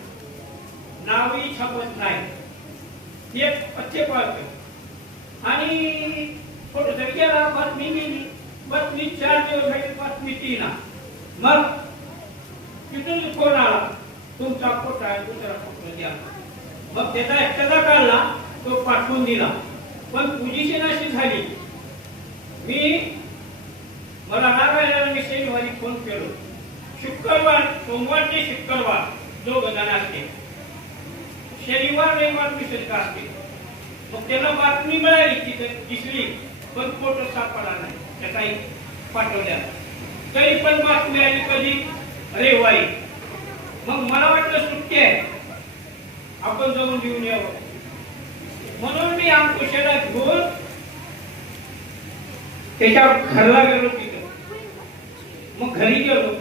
नावही छापत नाही, एक पथ्य पाळत आणि फोटो जर गेला, बातमी गेली. बातमी 4 दिवस झाली, बातमी 3. मग तिथून फोन आला, तुमचा फोटो आहे, दुसरा फोटो द्या. मग त्याचा एकटा काढला, तो पाठवून दिला. पण पोझिशन अशी झाली, मला रागायला मी शनिवारी फोन केलो. शुक्रवार, सोमवार ते शुक्रवार 2 जण असते, शनिवार रविवार मिसळता असते. मग त्याला बातमी मिळाली, तिथे दिसली, पण फोटो सापडला नाही. त्याचाही पाठवल्या, तरी पण बातमी आली कधी रविवारी. मग मला वाटलं सुट्टी आहे, आपण जाऊन घेऊन यावं. म्हणून मी अंकुशाला घेऊन त्याच्या घरला गेलो. तिथं मग घरी गेलो.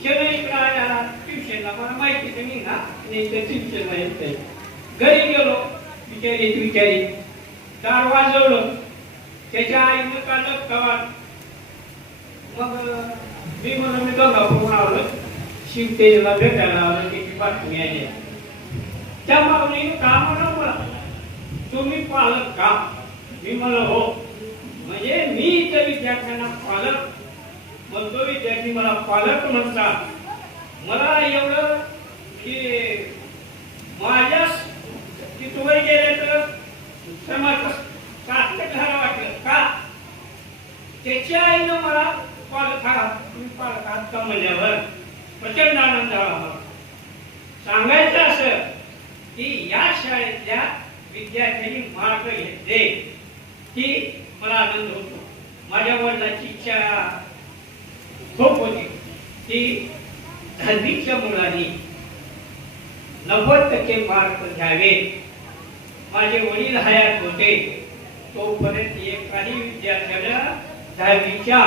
इकडे आला ट्युशन शिक्षणला मला माहिती नाही ना नाही शिक्षण नाही. घरी गेलो विचारी दार वाजवलं त्याच्या आईनं काढलं कवाट. मग मी म्हणून मी गंगापूर आलो शिवतेला भेटायला आलो त्याची बातमी आली. त्या मागणीनं का म्हणून मला तुम्ही पालक का? मी म्हणलं हो. म्हणजे मी इथं विद्यार्थ्यांना पालक म्हणतो, विद्यार्थी मला पालक म्हणतात. मला एवढं की माझ्या तिथवर गेले तर समाज घरा वाटलं का? त्याच्या आईनं मला पालक तुम्ही पालक आहात का म्हणल्यावर प्रचंड आनंद झाला मला. सांगायचं असं की या शाळेतल्या विद्यार्थ्यांनी मार्ग घेतले की मला आनंद होतो. माझ्या वडिलांची इच्छा खूप होती की 10वीच्या मुलांनी 90% मार्क घ्यावे. माझे वडील हयात होते तोपर्यंत एकाही विद्यार्थ्यानं 10वीच्या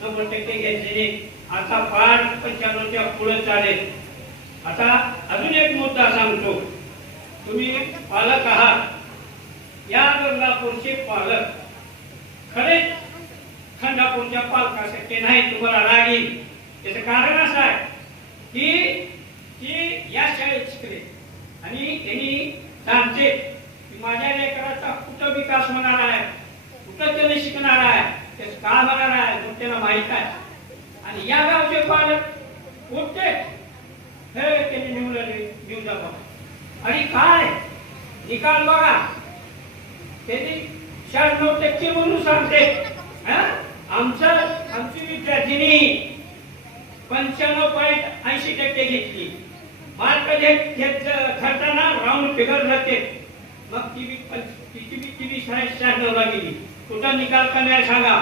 90% घेतलेले. आता फार 95च्या पुढे चालेल. आता अजून एक मुद्दा सांगतो. तुम्ही पालक आहात, या गंगापूरचे पालक खरेच खंडापूरच्या पालकासारखे नाही. तुम्हाला राग येईल. त्याचं कारण असं आहे की या शाळेत शिकले आणि त्यांनी सांगते की माझ्या लेकराचा कुठं विकास होणार आहे, कुठं त्याने शिकणार आहे, त्याचं काय होणार आहे मग त्याला माहित आहे. आणि या गावचे पालक कुठे हे त्यांनी निवडून जावा. आणि काय निकाल बघा, त्यांनी 96% म्हणून सांगते. आमची विद्यार्थिनी 95.80% घेतली. मार्क ठरताना राऊंड फिगर जाते. मग ती 96ला गेली. कुठं निकाल करणार सांगा.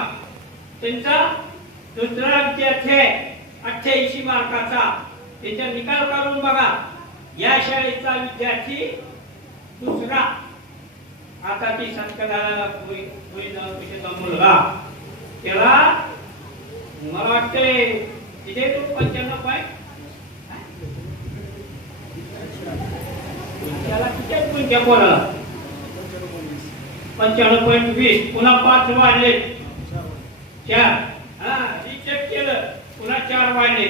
त्यांचा दुसरा विद्यार्थी आहे 88 मार्काचा. त्याचा निकाल काढून बघा. या शाळेचा विद्यार्थी दुसरा. आता ती संस्काराला मुलगा त्याला मला वाटते तिथे तो 95 त्याला किती कोणाला 95.20 पुन्हा 5 वाढले 4. रिचेक केलं पुन्हा 4 वाढले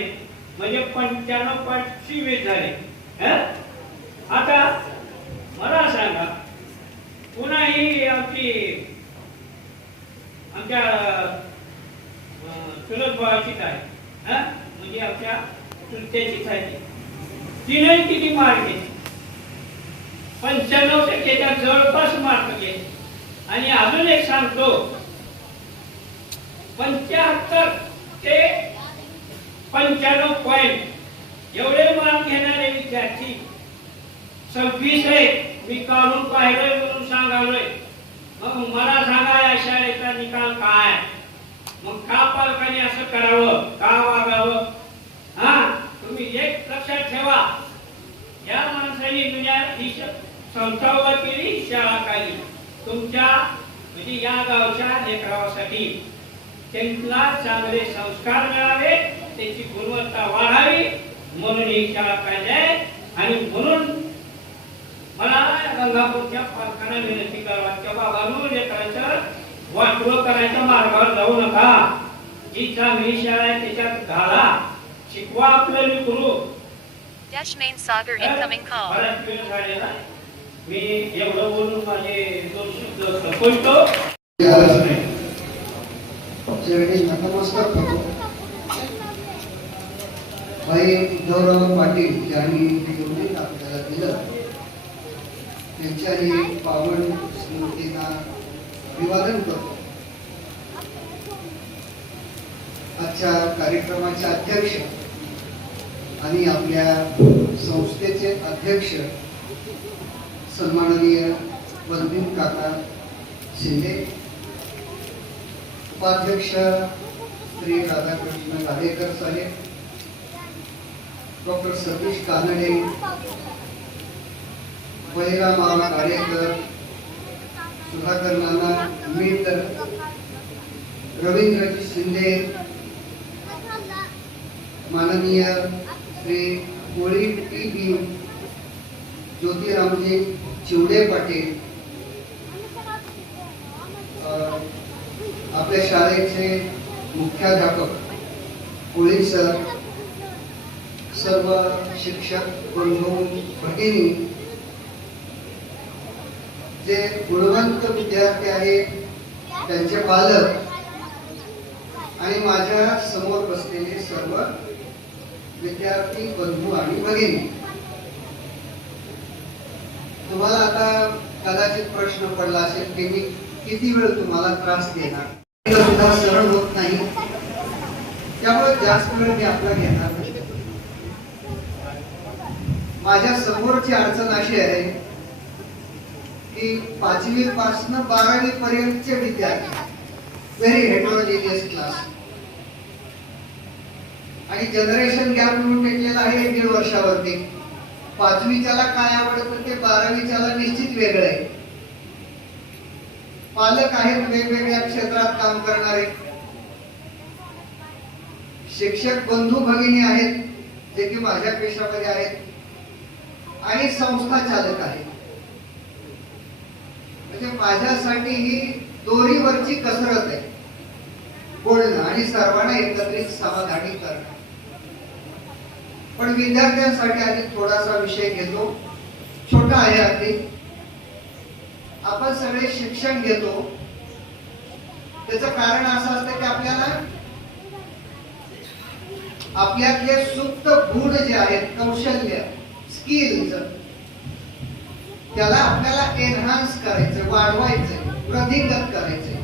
म्हणजे 95.20 झाले. आता मला सांगा पुन्हा ही आमच्या चुलत भावाची काय म्हणजे आमच्या चुलत्याची आहे. तिने किती मार्क घेतले? 95%च्या जवळपास मार्क घेतले. आणि अजून एक सांगतो 75 ते 95 पॉइंट एवढे मार्क घेणारे विद्यार्थी 26 आहे. मी काढून पाहिलंय म्हणून सांगालोय. मग मला सांगा या शाळेचा निकाल काय? मग का पालकांनी असं करावं, का वागावं? तुम्ही एक लक्षात ठेवा, या माणसाने दुनिया ही संस्था उभा केली, शाळा काढली तुमच्या म्हणजे या गावच्या लेकरासाठी. त्यांना चांगले संस्कार मिळावे, त्याची गुणवत्ता वाढावी म्हणून ही शाळा काढली आहे. आणि म्हणून मला गंगापूरच्या पालकांना विनंती करायच्या बाबांनो लेकरांचं वाटवं करायच्या मार्गावर जाऊ नका. जी चांगली शाळा आहे त्याच्यात घाला, शिकवा आपलं लेकरू. Dash main Sagar incoming call. बराच वेळ झालेला आहे. मी एवढं बोलून माझे 2 शब्द संपवतो. नमस्कार करतो. भाई उद्धवराव पाटील यांनी निवडून आपल्याला दिलं त्यांच्याही पावन स्मृतींना अभिवादन करतो. आजच्या कार्यक्रमाचे अध्यक्ष आणि आपल्या संस्थेचे अध्यक्ष सन्माननीय वंदनीय काका शिंदे, उपाध्यक्ष श्री राधाकृष्ण गाडेकर साहेब, डॉक्टर सतीश कानडे, बळीराम गाडेकर, सुधाकर नाना मित्र, रवींद्रजी शिंदे, माननीय श्री कोळी टी ज्योतिरामजी चिवडे पाटील, आपल्या शाळेचे मुख्याध्यापक कोळी सर, सर्व शिक्षक बंधू भगिनी, जे गुणवंत विद्यार्थी आहेत त्यांचे पालक आणि माझ्या समोर बसलेले सर्व विद्यार्थी बंधू आणि भगिनी, तुम्हाला आता कदाचित प्रश्न पडला असेल की मी किती वेळ तुम्हाला त्रास देणार, सुद्धा सरळ होत नाही, त्यामुळे जास्त वेळ मी आपला घेणार नाही. माझ्या समोरची अडचण अशी आहे की 5वी पासून 12वी पर्यंतचे विद्यार्थी, व्हेरी हेटरोजेनियस क्लास, आणि जनरेशन गॅप म्हणून टेकलेला आहे 1.5 वर्षावरती. 5वीच्याला काय आवडतं ते 12वीच्याला निश्चित वेगळं आहे. पालक आहेत वेगवेगळ्या क्षेत्रात काम करणारे, शिक्षक बंधू भगिनी आहेत जे की माझ्या पेशामध्ये आहेत, आणि संस्था चालक आहेत. म्हणजे माझ्यासाठी ही दोरीवरची कसरत आहे, बोलणं आणि सर्वांना एकत्रित समाधानी करणं. पण विद्यार्थ्यांसाठी आधी थोडासा विषय घेतो, छोटा आहे अगदी. आपण सगळे शिक्षण घेतो, त्याचं कारण असं असतं की आपल्याला आपल्यातले सुप्त गुण जे आहेत, कौशल्य, स्किल्स, त्याला आपल्याला एनहान्स करायचं, वाढवायचं, वृद्धिंगत करायचं,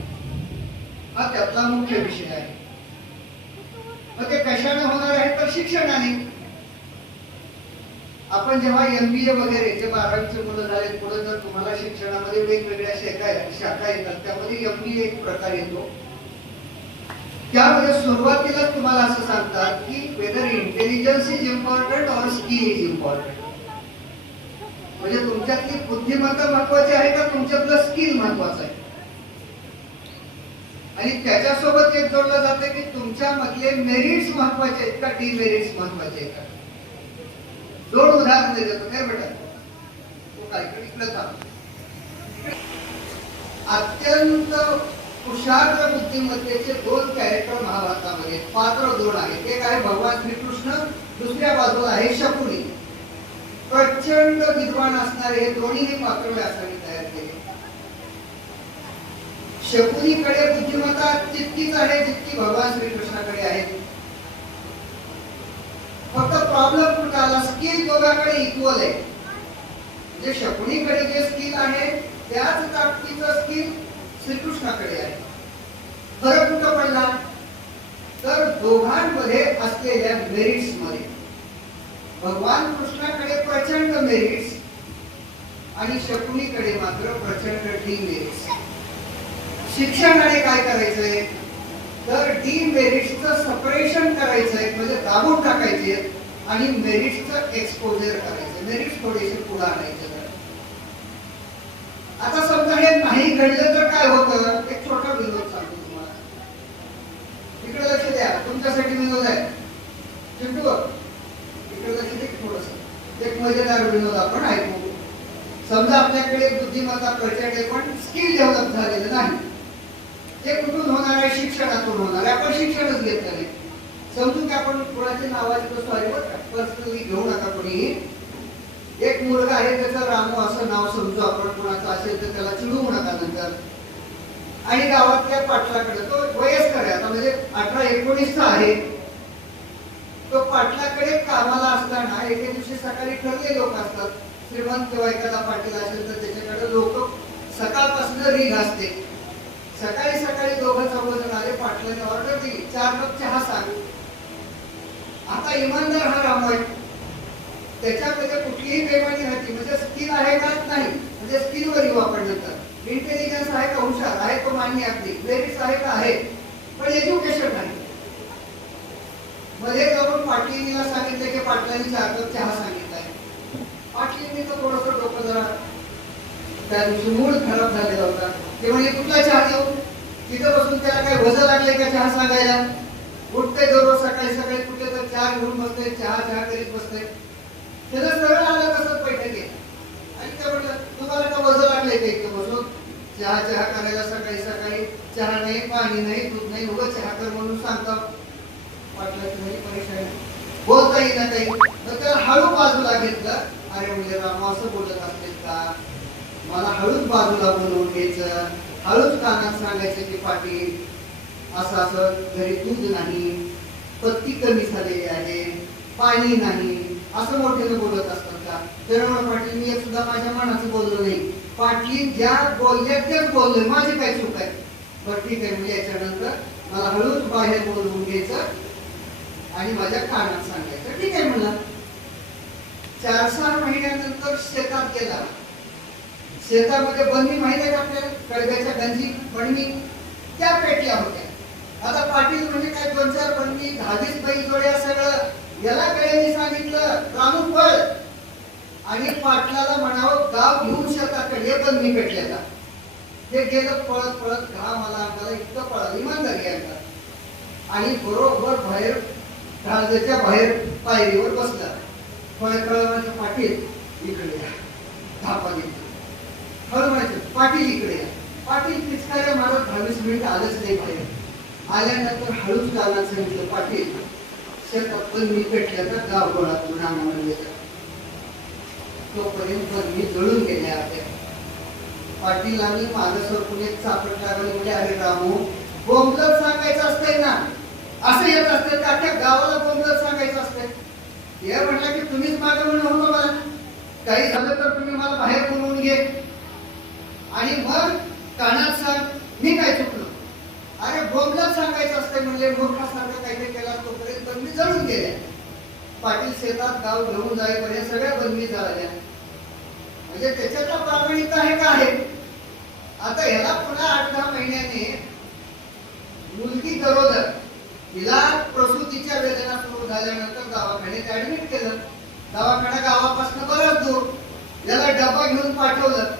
हा त्यातला मुख्य विषय आहे. मग ते कशाने होणार आहे तर शिक्षणाने. आपण जेव्हा MBA वगैरे जे 12वीचे मुलं झाले, पुढे जर तुम्हाला शिक्षणामध्ये वेगवेगळ्या शाखा येतात, त्यामध्ये MBA एक प्रकार येतो. त्यामध्ये सुरुवातीला तुम्हाला असं सांगतात की वेदर इंटेलिजन्स इज इम्पॉर्टंट और स्किल इज इम्पॉर्टंट. म्हणजे तुमच्यातली बुद्धिमत्ता महत्वाची आहे का तुमच्यातलं स्किल महत्वाचं आहे. आणि त्याच्यासोबत एक जोडलं जातं की तुमच्या मधले मेरिट्स महत्वाचे आहेत का डिमेरिट्स महत्वाचे आहेत का. 2 उदाहरण देतो काय बेटा, तो काय इकडे थांब. अत्यंत कुशाग्र बुद्धिमत्तेचे 2 कॅरेक्टर महाभारतामध्ये, पात्र 2 आहेत. एक आहे भगवान श्रीकृष्ण, दुसऱ्या बाजूला आहे शकुनी. प्रचंड विद्वान असणारे हे दोन्ही पात्र व्यासाने तयार केले. शकुनीकडे बुद्धिमत्ता तितकीच आहे जितकी भगवान श्रीकृष्णाकडे आहे. फक्त प्रॉब्लेम कुठे आला, स्किल दोघांकडे इक्वल आहे. म्हणजे शकुनीकडे जे स्किल आहे त्याच ताकदीचं स्किल श्रीकृष्णाकडे आहे. फरक कुठं पडला तर दोघांमध्ये असलेल्या मेरिट्स मध्ये. भगवान कृष्णाकडे प्रचंड मेरिट्स आणि शकुनीकडे मात्र प्रचंड डिमेरिट्स. शिक्षणाने काय करायचंय तर डिमेरिट्सचं सेपरेशन करायचंय, म्हणजे दाबून टाकायचे आणि मेरिट्सचं एक्सपोजर करायचं. मेरिट्स थोडेसे पुढे आणायचे. आता समजा हे नाही घडलं तर काय होतं, एक छोटा विनोद सांगतो तुम्हाला. इकडे लक्ष द्या, तुमच्यासाठी विनोद आहे. चिंटू इकडे लक्ष दे थोडस. एक मजेदार विनोद आपण ऐकू. समजा आपल्याकडे बुद्धिमत्ता प्रचंड आहे पण स्किल डेव्हलप झालेलं नाही. ते कुठून होणार आहे, शिक्षणातून होणार आहे. आपण शिक्षणच घेत नाही. समजून की आपण कोणाच्या नावाची सॉरी पर्सनली घेऊ नका कोणीही. एक मुलगा आहे त्याचं रामू असं नाव समजू आपण, कोणाचं असेल तर त्याला चिडवू नका नंतर. आणि गावातल्या पाटलाकडे, तो वयस्कर आहे आता, म्हणजे 18-19चा आहे. तो पाटलाकडे कामाला असताना एके दिवशी सकाळी ठरले लोक असतात, श्रीमंत किंवा एखादा पाटील असेल तर त्याच्याकडे लोक सकाळपासून रीघ असते. सकाळी सकाळी 2-4 जण आले, पाटलाने ऑर्डर दिली 4 कप चहा सांग. आता इमानदार हा रामू आहे, त्याच्यामध्ये कुठलीही बेमानी नव्हती. म्हणजे स्किल आहे का नाही, म्हणजे स्किलवर येऊ आपण नंतर. इंटेलिजन्स आहे का, हुशार आहे तो मान्य अगदी, मेरिट्स आहे का आहे, पण एज्युकेशन नाही. मध्ये जाऊन पाटलीला सांगितलं की पाटलांनी 4 कप चहा सांगितलाय. पाटलींनी तर थोडस डोकं जरा, त्या दिवशी मूड खराब झालेला होता. ते म्हणजे कुठला चहा देऊ, तिथं बसून त्याला काय वजन लागले का चहा सांगायला. उठते दररोज सकाळी सकाळी कुठे तर चहा घेऊन बसते, चहा करीत बसते. त्याला सरळ आलं तसंच बैठकीत आणि त्या म्हटलं तुम्हाला का वजन लागले ते इथं बसून चहा करायला सकाळी सकाळी चहा नाही, पाणी नाही, दूध नाही, उगाच चहा कर म्हणून सांगतात. पाटलाची नाही परेशानी, बोलता येईना काही. मग त्याला हळू बाजूला घेतलं. अरे म्हणजे राम असं बोलत असतील का, मला हळूच बाजूला बोलवून घ्यायचं, हळूच कानात सांगायचं की पाटील असं असं घरी दूध नाही, पत्ती कमी झालेली आहे, पाणी नाही, असं मोठ्याने बोलत असतात का. तर पाटील मी सुद्धा माझ्या मनाचं बोललो नाही, पाटील ज्या बोलल्या तेच बोललोय, माझी काय चूक आहे. बरं ठीक आहे म्हणजे याच्यानंतर मला हळूच बाहेर बोलवून घ्यायचं आणि माझ्या कानात सांगायचं. ठीक आहे म्हणला. 4-6 महिन्यानंतर शेतात गेला. शेतामध्ये बंदी माहिती आहे का आपल्याला, कडब्याच्या गंजी बंदी त्या पेटल्या होत्या. आता पाटील म्हणजे काय 2-4 बंदी, 10-20 बैल जोड्या सगळं याला कळ्यांनी सांगितलं रामू पळ, आणि पाटलाला म्हणावं गाव घेऊन शेताकडे बंदी पेटल्याचा. ते गेलं पळत पळत मला इतकं पळालं, इमानदारी आहे. आणि बरोबर बाहेर ढालच्या बाहेर पायरीवर बसला. फळकळवाचं पाटील इकडे या, धापा घेतली. हळू म्हणायचं पाटील इकडे या. पाटील पिचकाऱ्या मारत 20 मिनिट आलंच नाही बाहेर. आल्यानंतर हळूच कानात सांगितलं पाटील शेतात पण मी पेटल्याचा गाव गोळातून नामामध्ये गेला. तोपर्यंत मी जळून गेल्या होत्या. पाटीलांनी माझं सरकून एक चापट लागली म्हणजे अरे रामू बोंबलत सांगायचं असतंय ना, असं येत असतं का अख्ख्या गावाला बोंबलत सांगायचं असतंय. हे म्हटलं की तुम्हीच मागे म्हणून होतो मला, काही झालं तर तुम्ही मला बाहेर बोलवून घे आणि मग कानात सांग मी काय चुकलो. अरे बोंबलत सांगायचं असतंय म्हणजे मूर्खासारखं काहीतरी केला. तोपर्यंत बंदी जळून गेल्या. पाटील शेतात गाव घेऊन जाईपर्यंत सगळ्या बंदी झाल्या. म्हणजे त्याच्यातला प्रामाणिकता आहे का आहे. आता ह्याला पुन्हा 8-10 महिन्याने मुलगी गरोदर, तिला प्रसूतीच्या वेदना सुरू झाल्यानंतर दवाखान्यात ऍडमिट केलं. दवाखाना गावापासून बराच दूर. याला डबा घेऊन पाठवलं.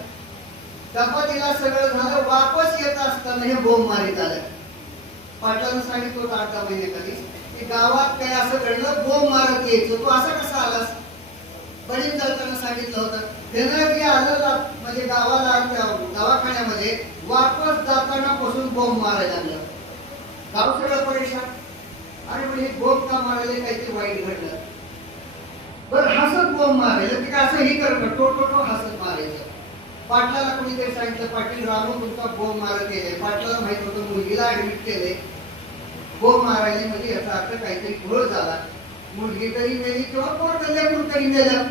डबा तिला सगळं झालं, वापस येत असताना हे बोंब मारीत आलं. पाटलानं सांगितलं होतं 8-10 महिन्याखाली की गावात काय असं घडलं, बोंब मारत यायचं, तू असा कसा आलास. बडीन जाताना सांगितलं होतं. त्यानं जे आलं म्हणजे गावाला दवाखान्यामध्ये वापस जाताना पासून बोंब मारायला लागलं. गाव सगळं परेशान. आणि म्हणजे बोंब का मारायला काहीतरी वाईट घडलं. बरं हसत बोंब मारायचं ते का असं ही करत टोटो हसत मारायचं. पाटलाला कोणीतरी सांगितलं पाटील रामू तुमचा बोंब मारत गेले. पाटलाला माहित होतं मुलगीला ऍडमिट केले. बोंब मारायला म्हणजे याचा अर्थ काहीतरी घोळ झाला. मुलगी तरी मेली किंवा कोण तरी मेलं.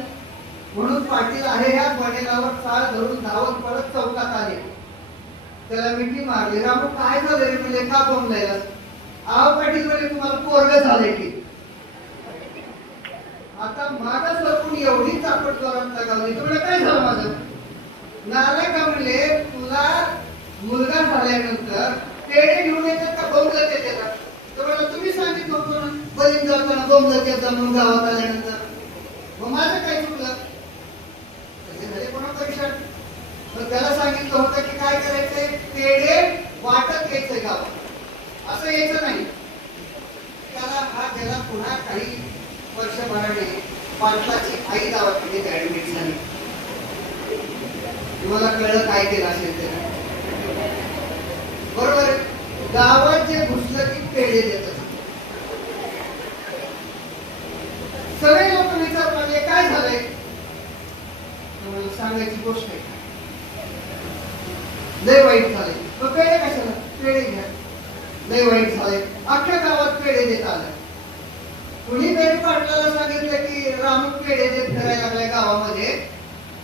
म्हणून पाटील आहे ह्या बनेलावर चाळ धरून धावत पडत चौकात आले. त्याला मिठी मारली. रामू काय झालं रे म्हणजे का बोंबलायला. आव पाटील म्हणजे तुम्हाला पोरग झालंय की. आता मागं सरकून एवढी चापट जोरात लगावली. तुला काय झालं माझं. नालाय का म्हणले तुला मुलगा झाल्यानंतर पेढे घेऊन येतात का बोंबलत येतात. तर तुम्ही सांगितलं होतं ना बलीन जाताना बोंबलत येतात म्हणून गावात आल्यानंतर. मग माझं काय चुकलं. त्याचे झाले कोणा परेशान. मग त्याला सांगितलं होतं की काय करायचंय पेढे वाटत यायचंय गावात, असं यायचं नाही. त्याला हा त्याला पुन्हा काही वर्षभराने पाटलाची आई गावात ऍडमिट झाली. तुम्हाला कळलं काय केलं असेल त्याला. बरोबर गावात जे घुसलं की पेढे देत. सगळे लोक विचार लागले काय झालंय. सांगायची गोष्ट आहे लय वाईट झाले. मग पेढे कशाला. पेढे घ्या. लय वाईट झाले. अख्ख्या गावात पेढे देत आलं. कुणी पेढे पाटलाला सांगितलं की रामू पेढे देत फिरायला लागलाय गावामध्ये.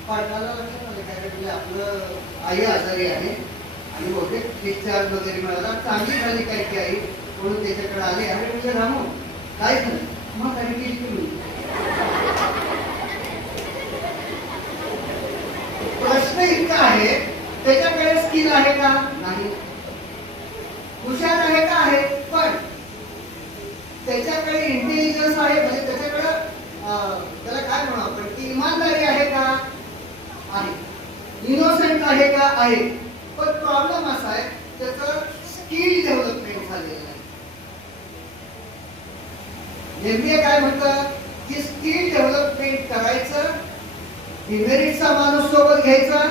पाटलाला लक्षात आलं काय म्हणजे आपलं आई आजारी आहे आणि बहुतेक डिस्चार्ज वगैरे मिळाला, चांगली झाली काय की आई म्हणून त्याच्याकडे आले. अरे म्हणजे रामू काय झालं. मग काही केली तुम्ही. प्रश्न इतका आहे त्याच्याकडे स्किल आहे का नाही. हुशार आहे का आहे, पण त्याच्याकडे इंटेलिजन्स आहे म्हणजे त्याच्याकडे त्याला काय म्हणू आपण की इमानदारी आहे का आहे. इनोसेंट आहे का आहे. पण प्रॉब्लेम असा आहे त्याचं स्किल डेव्हलपमेंट झालेलं आहे. MBA काय म्हणतं की स्किल डेव्हलपमेंट करायचं, डिमेरिटचा माणूस सोबत घ्यायचा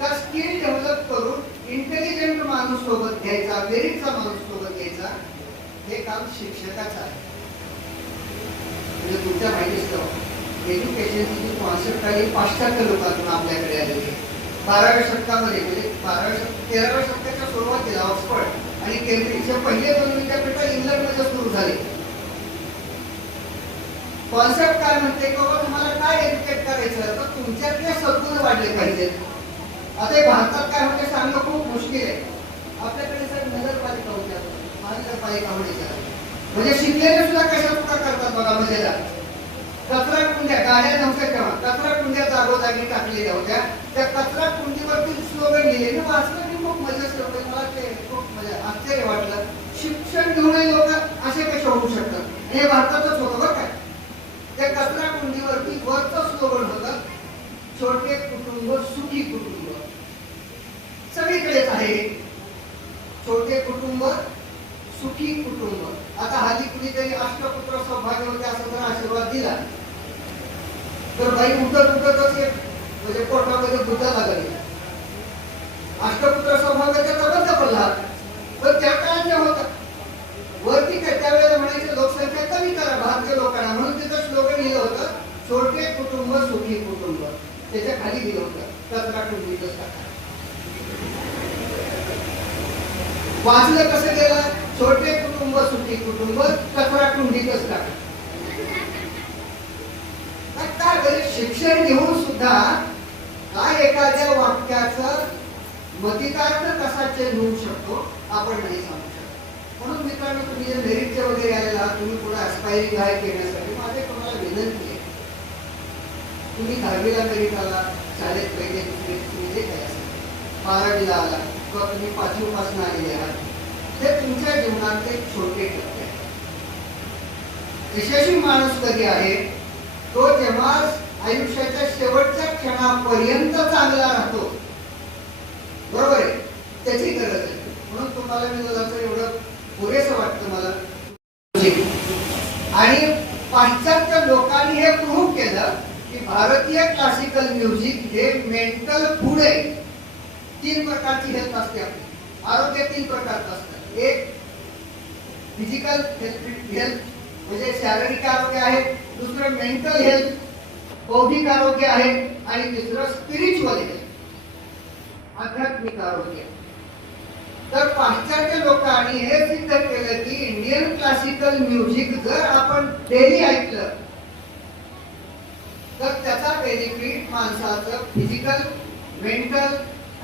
का स्किल डेव्हलप करून इंटेलिजंट माणूस सोबत घ्यायचा, मेरिटचा माणूस सोबत घ्यायचा, हे काम शिक्षकाचं आहे. म्हणजे तुमच्या माहितीच एज्युकेशनची जी कॉन्सेप्ट आहे पाश्चात्य लोकांतून आपल्याकडे आलेली आहे. 12व्या शतकामध्ये म्हणजे 13व्या शतकाच्या सुरुवातीला ऑक्सफर्ड आणि केम्ब्रिजचे पहिले 2 विद्यापीठ इंग्लंडमध्ये सुरू झाले. कॉन्सेप्ट काय म्हणते की बाबा तुम्हाला काय एज्युकेट करायचं तर तुमच्यातले सद्गुण वाढले पाहिजेत. आता हे भारतात काय होते सांगणं खूप मुश्किल आहे. आपल्याकडे सर नगरपालिका होत्या, महानगरपालिका होत्या, म्हणजे शिकलेले सुद्धा कशा चुका करतात बघा. मजेला कचरा कुंड्या, गाड्या नव्हत्या तेव्हा, कचरा कुंड्या जागोजागी टाकलेल्या होत्या. त्या कचरा कुंडीवरती स्लोगन लिहिले. मी वाचलं की खूप मजा असते, मला ते खूप म्हणजे आश्चर्य वाटलं. शिक्षण घेऊनही लोक असे कसे होऊ शकतात. हे भारतातच होतं बरं काय. त्या कचरा कुंडीवरती वरचं स्लोगन होतं, छोटे कुटुंब सुखी कुटुंब. सगळीकडेच आहे छोटे कुटुंब सुखी कुटुंब. आता हल्ली कुणीतरी अष्टपुत्र सौभाग्यवती असं जर आशीर्वाद दिला तर बाई उठतच म्हणजे पोटामध्ये बुद्धा लागली. अष्टपुत्र सौभाग्याचा बंद पडला. पण त्या काळात जे होतं वरती काय त्यावेळेला म्हणायचे लोकसंख्या कमी करा भारतीय लोकांना, म्हणून तिथं स्लोगन लिहिलं होतं छोटे कुटुंब सुखी कुटुंब. त्याच्या खाली लिहिलं होतं कचरा कुंडीतच टाका. वाचलं कसं गेलं, छोटे कुटुंब सुखी कुटुंब कचरा कुंडीतच टाका. काय बरे शिक्षण घेऊन सुद्धा काय एखाद्या वाक्याचं मतितार्थ कसा चेंज होऊ शकतो आपण नाही सांगू शकतो. म्हणून मित्रांनो तुम्ही जे मेरिटचे वगैरे आलेला आहात, तुम्ही पुढे अस्पायरिंग आहे घेण्यासाठी माझी तुम्हाला विनंती आहे. तुम्ही 10वीला मेरिट आला, शाळेत पहिले दुसरे तुम्ही जे काय असेल 12वीला आला किंवा तुम्ही 5वी पासून आलेले आहात, ते तुमच्या जीवनातले छोटे टप्पे आहेत. यशस्वी माणूस कधी आहे तो जेव्हा आयुष्याच्या शेवटच्या क्षणापर्यंत चांगला राहतो. बरोबर आहे, त्याची गरज आहे. म्हणून तुम्हाला मी जरासं एवढं पुरेसं वाटतं मला. आणि पाश्चात्य लोकांनी हे प्रूव्ह केलं की भारतीय क्लासिकल म्युझिक हे मेंटल फूड आहे. 3 प्रकारची हेल्थ असते आपली. आरोग्य 3 प्रकारचं असतं. एक फिजिकल हेल्थ म्हणजे शारीरिक आरोग्य आहे, दुसरं मेंटल हेल्थ बौद्धिक आरोग्य आहे, आणि तिसरं स्पिरिच्युअल हेल्थ आध्यात्मिक आरोग्य. तर पाश्चात्य लोकांनी हे सिद्ध केलं की इंडियन क्लासिकल म्युझिक जर आपण डेली ऐकलं तर त्याचा बेनिफिट माणसाचं फिजिकल, मेंटल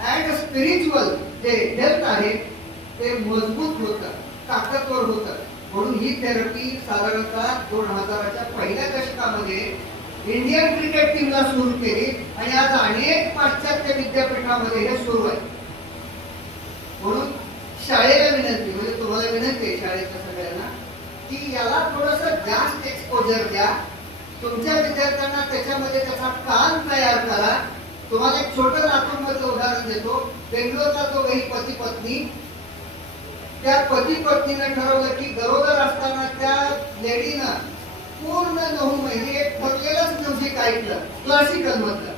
अँड स्पिरिच्युअल जे हेल्थ आहे ते मजबूत होतं, ताकदवर होतं. म्हणून ही थेरपी साधारणतः 2000च्या पहिल्या दशकामध्ये इंडियन क्रिकेट टीमला सुरू केली आणि आज अनेक पाश्चात्य विद्यापीठामध्ये हे सुरू आहे. म्हणून शाळेला विनंती, म्हणजे तुम्हाला विनंती आहे शाळेच्या सगळ्यांना की याला थोडंसं जास्त एक्सपोजर द्या. तुमच्या विद्यार्थ्यांना त्याच्यामध्ये त्याचा कान तयार करा. तुम्हाला एक छोटं लातूरमधलं उदाहरण देतो. बेंगलोरचा जो काही पती पत्नी, त्या पती पत्नीने ठरवलं की गरोदर असताना त्या लेडीनं पूर्ण 9 महिने एक ठरलेलंच म्युझिक ऐकलं क्लासिकल मधलं.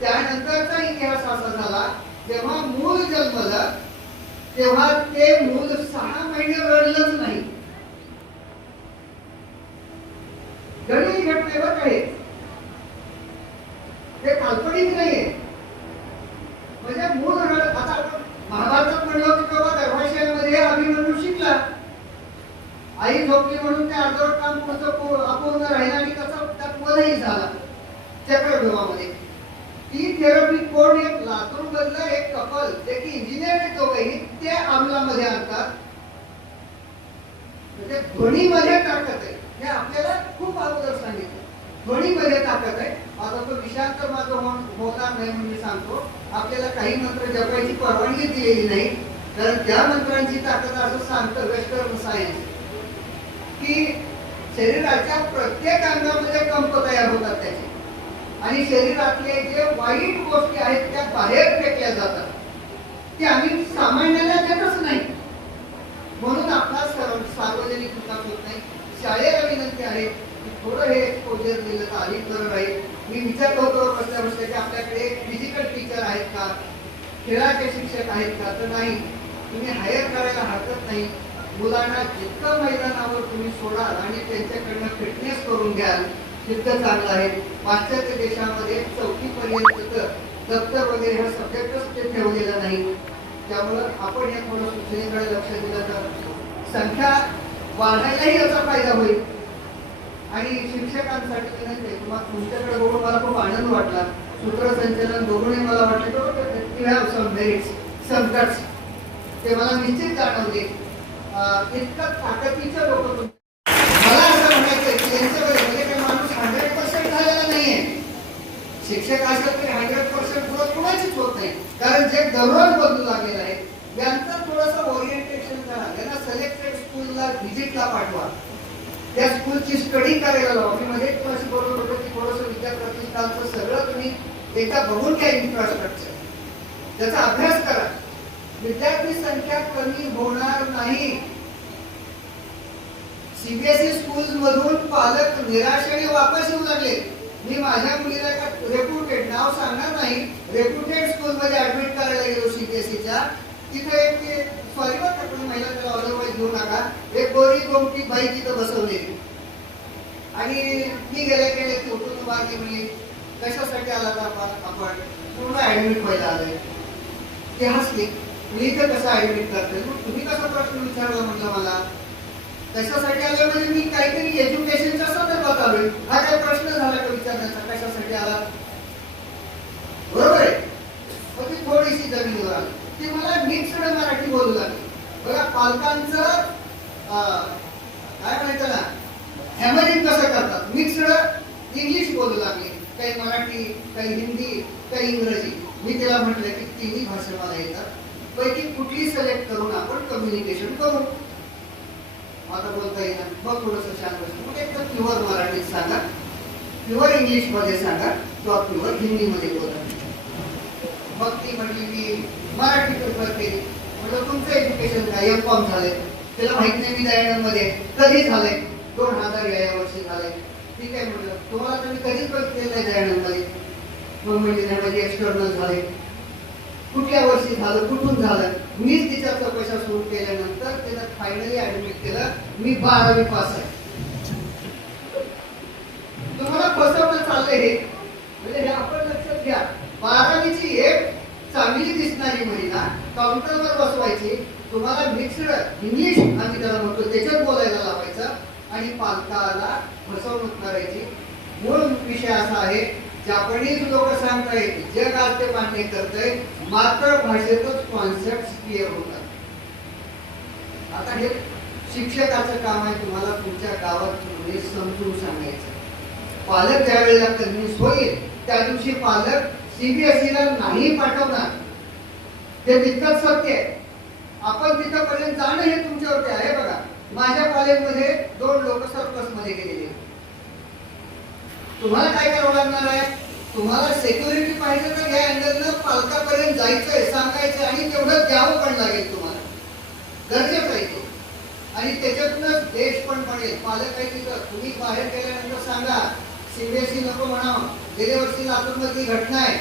त्यानंतरचा इतिहास असा झाला जेव्हा मूल जन्मलं तेव्हा ते मूल 6 महिने रडलंच नाही. घडलेली घटनेवर काय ते काल्पनिक नाहीये. म्हणजे मूल रड, आता आपण महाभारतात म्हणलं की बाबा गर्भाशयामध्ये अभिमन्यू शिकला, आई झोपली म्हणून ते अर्धवट काम अपूर्ण राहिलं आणि त्यात वधही झाला चक्रव्यूहामध्ये. ती थेरपी कोण, एक लातूर मधलं एक कपल जे की इंजिनियर आहेत दोघेही, ते अंमलामध्ये आणतात. म्हणजे ध्वनीमध्ये ताकद आहे. हे आपल्याला खूप अगोदर सांगितलं, ध्वनीमध्ये ताकद आहे. आता तो विषांत माझं होणार नाही म्हणून मी सांगतो. आपल्याला काही मंत्र जपायची परवानगी दिलेली नाही, कारण त्या मंत्रांची ताकद असं सांगतं वेस्टर्न सायन्स की शरीराच्या प्रत्येक अंगामध्ये कंप तयार होतात त्याचे, आणि शरीरातले जे वाईट गोष्टी आहेत त्या बाहेर फेकल्या जातात. ते आम्ही सामान्याला देतच नाही. म्हणून आपला सार्वजनिक विकास होत नाही. शाळेला विनंती आहे की थोडं हे एक्सपोजर दिलं तर अधिक बरं राहील. मी विचार करतो बसल्या बसल्या की आपल्याकडे फिजिकल टीचर आहेत का, खेळाचे शिक्षक आहेत का, तर नाही. तुम्ही हायर करायला हरकत नाही. मुलांना जितकं मैदानावर तुम्ही सोडाल आणि त्यांच्याकडनं फिटनेस करून घ्याल तितकं चांगलं आहे. पाश्चात्य देशामध्ये 4थी पर्यंत दप्तर वगैरे हा सब्जेक्टच ते ठेवलेला नाही. त्यामुळं आपण या थोडं सूचनेकडे लक्ष दिलं तर संख्या वाढायलाही याचा फायदा होईल. आणि शिक्षकांसाठी विनंती आहे, तुम्हाला तुमच्याकडे बघून मला खूप आनंद वाटला. सूत्रसंचालन बघूनही मला वाटलं मेरिट्स ते मला निश्चित जाणवले. इतकं ताकदीचं लोक मला असं म्हणायचं की यांच्याकडे म्हणजे काही माणूस 100% झालेला नाहीये. शिक्षक असेल तरी 100% पुढं कुणाचीच होत नाही. कारण जे दररोज बदलू लागलेलं आहे यांचं थोडंसं ओरिएंटेशन करा. त्यांना सिलेक्टेड स्कूलला व्हिजिटला पाठवा. त्या स्कूलची स्टडी करायला लावा. मी मध्ये अशी बोलत होतो की थोडंसं विद्याप्रतिष्ठानचं सगळं तुम्ही एकदा बघून घ्या इन्फ्रास्ट्रक्चर, त्याचा अभ्यास करा. विद्यार्थी संख्या कमी होणार नाही. सीबीएसई स्कूल मधून पालक निराशेने वापस येऊ लागले. मी माझ्या मुलीला एका रेप्युटेड, नाव सांगणार नाही, रेप्युटेड स्कूल मध्ये ऍडमिट करायला गेलो सीबीएसईच्या. तिथे एक सॉरी बरं का तुम्ही महिला त्याला अदरवाईज घेऊ नका, एक गोरी गोमटी बाई तिथं बसवलेली आणि मी गेले फोटो मारले. म्हणजे कशासाठी आला आपण पूर्ण ऍडमिट व्हायला आलोय. ते हसले. मी इथं कसं ऍडमिट करते, तुम्ही कसा प्रश्न विचारला म्हटलं मला. कशासाठी आलोय म्हणजे मी काहीतरी एज्युकेशनच्या संदर्भात आलोय. हा काय प्रश्न झाला का विचारण्याचा, कशासाठी आला, बरोबर आहे. मग ती थोडीशी जमिनीवर आली. ती मला मिक्स्ड मराठी बोलू लागली. बघा पालकांचं काय म्हणायचं ना, हॅमरिंग कसं करतात, मिक्स्ड इंग्लिश बोलू लागले. काही मराठी, काही हिंदी, काही इंग्रजी. मी तिला म्हटलं की तिन्ही भाषा मला येतात, पैकी कुठली सिलेक्ट करून आपण कम्युनिकेशन करू. आता बोलता येईल. मग थोडंसं छान बसतो. मग एकदम प्युअर मराठीत सांगा, प्युअर इंग्लिश मध्ये सांगा किंवा प्युअर हिंदी मध्ये बोला. मग ती म्हटली मी मराठी प्रिफर केली. म्हटलं तुमचं एज्युकेशन काय, एम.कॉम झालंय. तिला माहित नाही मी दयानंद मध्ये कधी झालंय, 2000 या वर्षी झालंय. ठीक आहे म्हटलं, तुम्हाला तर मी कधीच बघितलेलं नाही दयानंद मध्ये. मग म्हणजे त्यामध्ये एक्सटर्नल झाले, कुठल्या वर्षी झालं, कुठून झालं. मीच तिच्या चौकशा सुरू केल्यानंतर तिला फायनली ऍडमिट केलं. मी 12वी पास आहे. तुम्हाला फसवणं चाललंय हे, म्हणजे हे आपण लक्षात घ्या. 12वीची एक चांगली दिसणारी महिला काउंटरवर बसवायची, तुम्हाला मिक्स्ड इंग्लिश आम्ही त्याला म्हणतो त्याच्यात बोलायला लावायचं आणि पालकाला फसवणूक करायची. मूळ विषय असा आहे, जापनीज लोक सांगतायत जग आज ते मान्य करतंय, मातृभाषेतच कॉन्सेप्ट क्लिअर होतात. आता हे शिक्षकाचं काम आहे तुम्हाला तुमच्या गावात समजून सांगायचं. पालक ज्या वेळेला कन्व्हिन्स होईल त्या दिवशी पालक सीबीएसईला नाही पाठवणार. ते तितकंच सत्य आहे. आपण तिथपर्यंत जाणं हे तुमच्यावरती आहे. बघा माझ्या कॉलेजमध्ये 2 लोक सर्कस मध्ये गेलेले. तुम्हाला काय करावं लागणार आहे, तुम्हाला सेक्युरिटी पाहिजे तर या अँगलनं पालकापर्यंत जायचंय, सांगायचं आणि तेवढं द्यावं पण लागेल तुम्हाला, गरजेचं आहे ते. आणि त्याच्यातूनच देश पण बनेल. पालक आहे तिथं, तुम्ही बाहेर गेल्यानंतर सांगा सीबीएसई नको म्हणावं. गेल्या वर्षी लातूरमधली घटना आहे.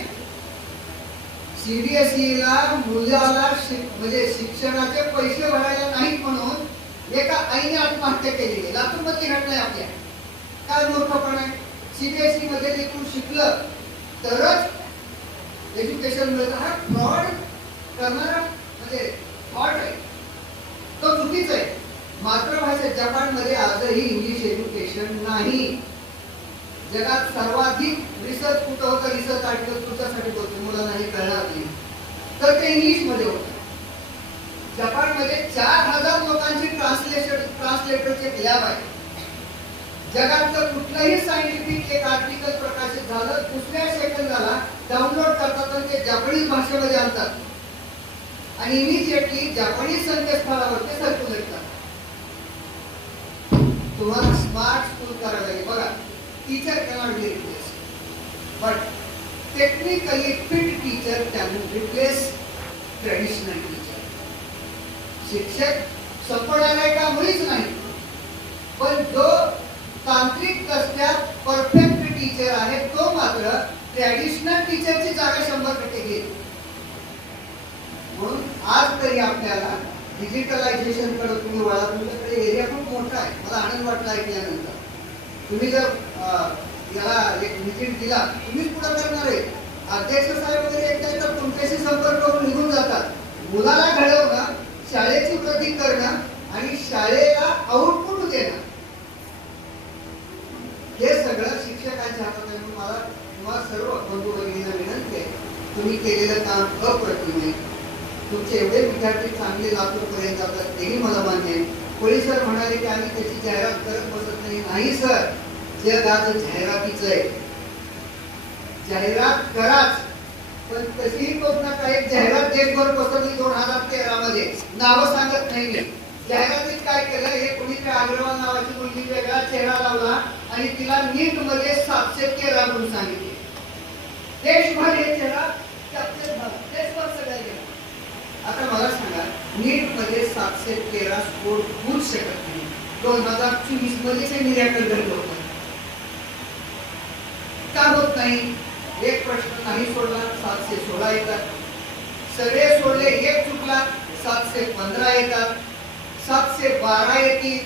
सीबीएसईला मुलाला म्हणजे शिक्षणाचे पैसे भरायला नाहीत म्हणून एका आईने आत्महत्या केली. लातूरमधली घटना आहे आपल्या. काय मूर्खपण आहे. सीबीएसई मध्ये लेकरू शिकलं तरच एज्युकेशन मिळतं. हा फ्रॉड करणारा म्हणजे फ्रॉड आहे, तो चुकीचा आहे. मातृभाषा जपानमध्ये आजही इंग्लिश एज्युकेशन नाही. जगात सर्वाधिक रिसर्च कुठं होतं, रिसर्च आर्टिकल तुमच्यासाठी होते, मुलांना हे कळणार नाही, तर ते इंग्लिश मध्ये होतं. जपानमध्ये 4000 लोकांची ट्रान्सलेटरचे लॅब आहे. जगातलं कुठलंही सायंटिफिक एक आर्टिकल प्रकाशित झालं, दुसऱ्या सेकंदाला डाउनलोड करतात आणि ते जपानीज भाषेमध्ये आणतात आणि इमिजिएटली जपानीज संकेतस्थळावर ते सर्क्युलेट करतात. तुम्हाला स्मार्ट स्कूल करायला लागेल. बघा teacher cannot be replace, but technically fit teacher can replace traditional teacher. शिक्षक संपणार आहे का मुळीच नाही. पण जो तांत्रिक दृष्ट्या परफेक्ट टीचर आहे तो मात्र ट्रॅडिशनल टीचरची जागा 100% घेईल. म्हणून आज तरी आपल्याला डिजिटलायझेशन कडे तुम्ही वळा. तुमच्याकडे एरिया खूप मोठा आहे. मला आनंद वाटला ऐकल्यानंतर. तुम्ही जर याला एक व्हिजिट दिला, तुम्हीच पुढे करणार आहे. अध्यक्ष साहेब वगैरे एकदा तर तुमच्याशी संपर्क करून निघून जातात. मुलाला घडवणं, शाळेची वृद्धी करणं आणि शाळेला आउटपुट देणं हे सगळं शिक्षकांच्या हातात आहे. मला तुम्हाला सर्व बंधू भगिनींना विनंती आहे, तुम्ही केलेलं काम अप्रतिम आहे. तुमचे एवढे विद्यार्थी चांगले लातूर पर्यंत जातात तेही मला मान्य आहे. कोळी सर म्हणाले की आम्ही त्याची जाहिरात करत बसत नाही. नाही सर, जग आज जाहिरातीच आहे. जाहिरात कराच, पण तशीही करू नका. एक जाहिरात देशभर पसरली 2013 मध्ये. नावं सांगत नाही मी. जाहिरातीत काय केलं, हे कुणीतरी अग्रवाल नावाची मुलगी वेगळा चेहरा लावला आणि तिला नीट मध्ये 713 म्हणून सांगितले. देशभर हे चेहरा कॅप्चर झाला, देशभर सगळ्या गेला. आता मला सांगा, नीट मध्ये 713 स्कोर होऊच शकत नाही. 2024 मध्येच हे मिरॅकल घडलं होतं. का होत नाही? एक प्रश्न नाही सोडला 716 येतात. सगळे सोडले, एक चुकला 715 येतात. 712 येतील,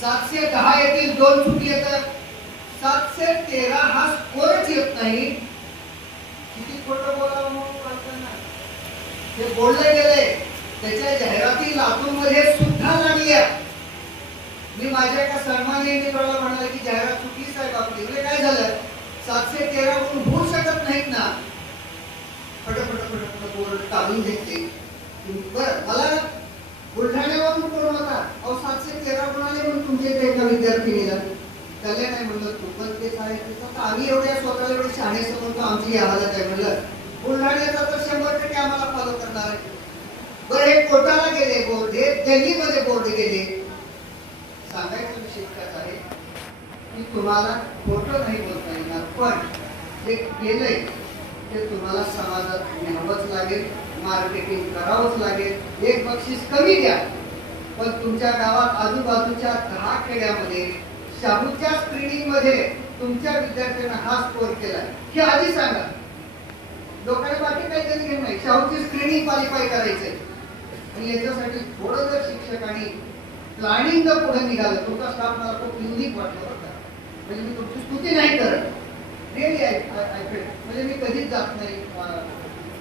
710 येतील, 2 चुकले तर 713 हा स्कोरच येत नाही. किती खोटं बोलावं म्हणून कळतं ना. हे बोललं गेलंय. त्याच्या जाहिराती लातूरमध्ये सुद्धा लागल्या. मी माझ्या एका सन्माननीय मित्राला म्हणाले की जाहिरात चुकली साहेब आपली. म्हणजे काय झालं, 713 वरून होऊ शकत नाहीत ना. फटाफट बोर्ड काढून घेतले. बरं, मला बुलढाण्यावरून करू नका. अहो 713 म्हणाले म्हणून तुमच्या इथे एका विद्यार्थिनीला त्याला नाही म्हणलं तू पण ते सांगितलं. आम्ही एवढ्या स्वतःला एवढे शहाणे समजतो, आमची हालत आहे म्हणलं. बुलढाण्याचा तर 100% आम्हाला फॉलो करणार आहे. बरं, हे कोटाला गेले बोर्ड, हे दिल्लीमध्ये बोर्ड गेले. सांगायचं विषय काय आहे की तुम्हाला खोटं नाही बोलता येणार, पण जे केलंय ते तुम्हाला समाजात न्यावंच लागेल, मार्केटिंग करावंच लागेल. एक बक्षीस कमी द्या, पण तुमच्या गावात आजूबाजूच्या 10 खेड्यामध्ये शाहूच्या स्क्रीनिंग मध्ये तुमच्या विद्यार्थ्यांना हा स्कोर केलाय हे आधी सांगा. लोकांनी बाकी काही तरी घेऊन नाही, शाहूची स्क्रीनिंग क्वालिफाय करायचंय. आणि याच्यासाठी थोडं जर शिक्षकांनी प्लॅनिंग जर पुढे निघालं, तुमचा स्टाफ मला खूप युनिक वाटलं बरं का. म्हणजे मी तुमची स्तुती नाही करत, रिअली म्हणजे मी कधीच जात नाही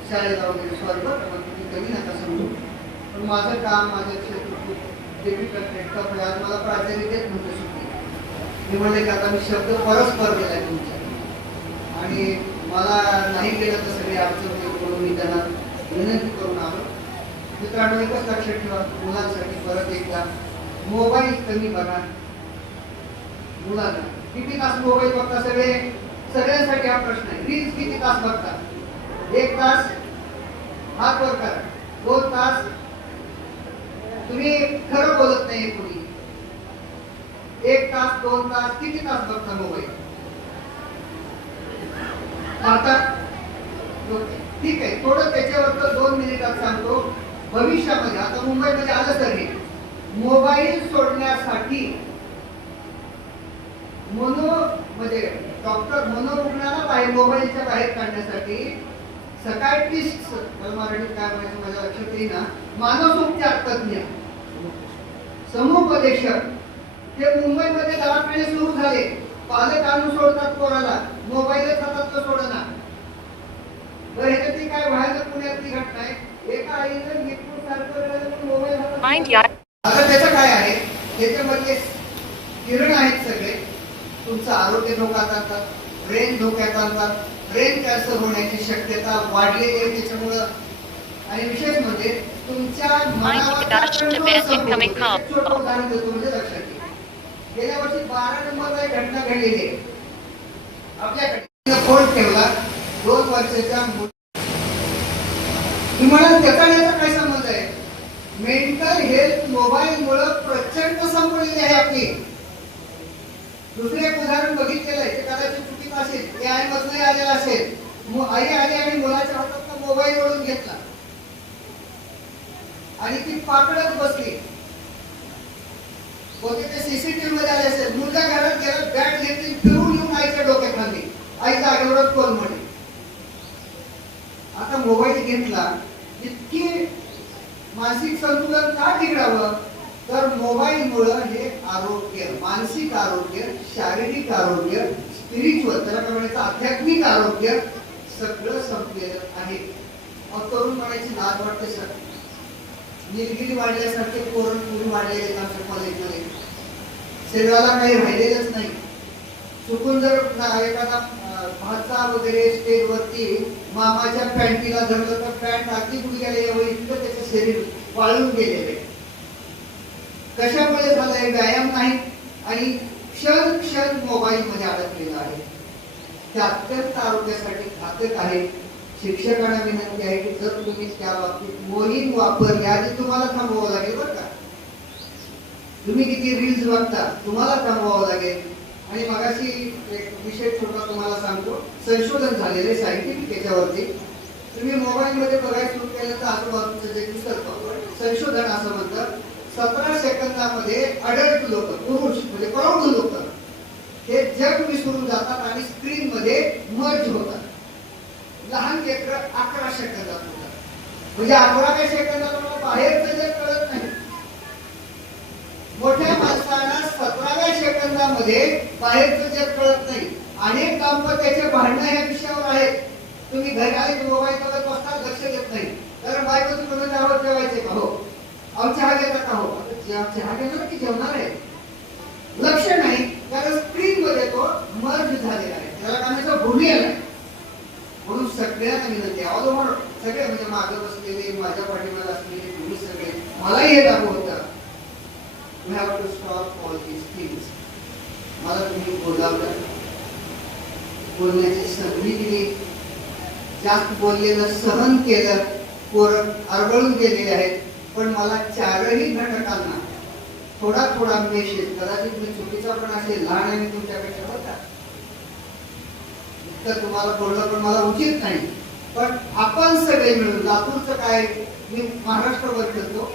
शाळेला वगैरे. सॉरी बरं का, तुम्ही कधी नका समजू. पण माझं काम, माझं क्षेत्र खूप डिफिकल्ट आहे. आज मला प्राचार्य देत नव्हतं सुट्टी. मी म्हणले की आता मी शब्द परस्पर गेलाय तुमच्या आणि मला नाही गेलं तर सगळे अडचण होईल म्हणून मी त्यांना विनंती करून आलो. मित्रांनो, एकच लक्षात ठेवा, मुलांसाठी परत एकदा मोबाईल कमी बघा. मुलांना किती तास मोबाईल बघता? सगळ्यांसाठी हा प्रश्न आहे. रील्स किती तास बघता? 1 तास हात वर करा. 2 तास तुम्ही खरं बोलत नाही कोणी. 1 तास 2 तास किती तास बघता मोबाईल? आता ठीक आहे, थोडं त्याच्यावर 2 मिनिटात सांगतो. भविष्यामध्ये आता मुंबईमध्ये आलं तर हे मोबाईल सोडण्यासाठी म्हणजे डॉक्टर मनोरुग्णाला बाहेर मोबाईलच्या बाहेर काढण्यासाठी सकायट्रिस्ट, मराठीत काय म्हणायचं माझ्या लक्षात येईना, मानसोपचार तज्ञ, समुपदेशक हे मुंबईमध्ये दवाखाने सुरू झाले. पालक आणून सोडतात पोराला, मोबाईलच हातात सोडना. बरं, ह्याच्यातली काय व्हायला पुण्यातली घटना आहे. एका आईनं मीटपूर सारखं मोबाईल हातात. आता त्याचं काय आहे, त्याच्यामध्ये किरण आहेत सगळे. तुमचं आरोग्य धोक्यात आणतात, ब्रेन धोक्यात आणतात, ब्रेन कॅन्सर होण्याची शक्यता वाढलेली आहे त्याच्यामुळं. आणि विशेष म्हणजे तुमच्या मनावर छोटं उदाहरण देतो म्हणजे लक्षात घ्या. गेल्या वर्षी 12 नंबरला एक घटना घडलेली आहे आपल्याकडे. फोन ठेवला 2 वर्षाच्या म्हणाल त्याचा याचा काय संबंध आहे? मेंटल हेल्थ मोबाईल मुळे प्रचंड संपलेली आहे आपली. दुसरे एक उदाहरण बघितलेलं आहे, ते कदाचित चुकीचं असेल, AI मधलं आलेलं असेल. आई आली आणि मुलाच्या हातात मोबाईल ओढून घेतला. आणि ती पाकडत बसली. होते ते सीसीटीव्ही मध्ये आले असेल. मुलगा घरात गेला, बॅट घेतली, फिरून येऊन आईच्या डोक्याखाली, आई जागेवरच कोलमडली. आता मोबाईल घेतला, इतकी मानसिक संतुलन का बिघडावं? तर मोबाईलमुळे हे आरोग्य, मानसिक आरोग्य, शारीरिक आरोग्य, स्पिरिच्युअल, त्याला काय म्हणायचं, आध्यात्मिक आरोग्य सगळं संपलेलं आहे. मग तरुण म्हणायची लाज वाटते सर. निलगिरी वाढल्यासारखे पोरण पूर्ण वाढलेले आहेत आमच्या कॉलेजमध्ये. शरीराला काही राहिलेलंच नाही. चुकून जर एखादा भाचा वगैरे स्टेजवरती मामाच्या पॅन्टीला धरलं तर पॅन्ट अगदी गुडघ्याला यावं इतकं त्याचं शरीर वाळून गेलेलं आहे. कशामुळे झालंय? व्यायाम नाही आणि क्षण क्षण मोबाईल मध्ये अडकलेला आहे. ते अत्यंत आरोग्यासाठी घातक आहे. शिक्षकांना विनंती आहे की जर तुम्ही त्या बाबतीत मोहीम वापरली, आधी तुम्हाला थांबवावं लागेल बरं का. तुम्ही किती रील्स बघता, तुम्हाला थांबवावं लागेल. आणि मगाशी एक विषय छोटा तुम्हाला सांगतो. संशोधन झालेले सायंटिफिक याच्यावरती. तुम्ही मोबाईल मध्ये बघायला सुरू केलं तर आजूबाजूचं जे दिसतं, संशोधन असं म्हणतं 17 सेकंदामध्ये अडल्ट लोक, पुरुष म्हणजे प्रौढ लोक हे जग विसरून जातात आणि स्क्रीन मध्ये मर्ज होतात. लहान लेकरं 11 सेकंदात होतात. म्हणजे 11 सेकंदात बाहेरचं जग कळत नाही. मोठ्या माणसांना 17व्या सेकंदामध्ये बाहेरचं जग कळत नाही. अनेक दाम्पत्याचे भांडणं या विषयावर आहेत. तुम्ही घरी आले मोबाईल बघत बसता, लक्ष देत नाही. तर बायको तुम्ही चहावर जेवायचे का? हो. अहो चहा घेता का? हो. चहा घेणार की जेवणार आहे? लक्ष नाही, कारण स्क्रीन मध्ये तो मर्ज झालेला आहे. त्याला कानाचं भूमी आलाय. म्हणून सगळ्यांना विनंती आहे, ऑल सगळे म्हणजे मागं बसलेले, माझ्या पाठीमागे असलेले तुम्ही सगळे, मलाही हे दाखवतं. We have to stop all these things. मला तुम्ही बोलावलं, बोलण्याची संधी दिली, जास्त बोललेलं सहन केलं, पोरं आरबळून गेलेले आहेत. पण मला चारही घटकांना थोडा थोडा मेसेज, कदाचित मी चुकीचा पण असेल, लहान आहे तुमच्यापेक्षा होता, इतकं तुम्हाला बोलणं पण मला उचित नाही. पण आपण सगळे मिळून, लातूरचं काय, मी महाराष्ट्रभर फिरतो,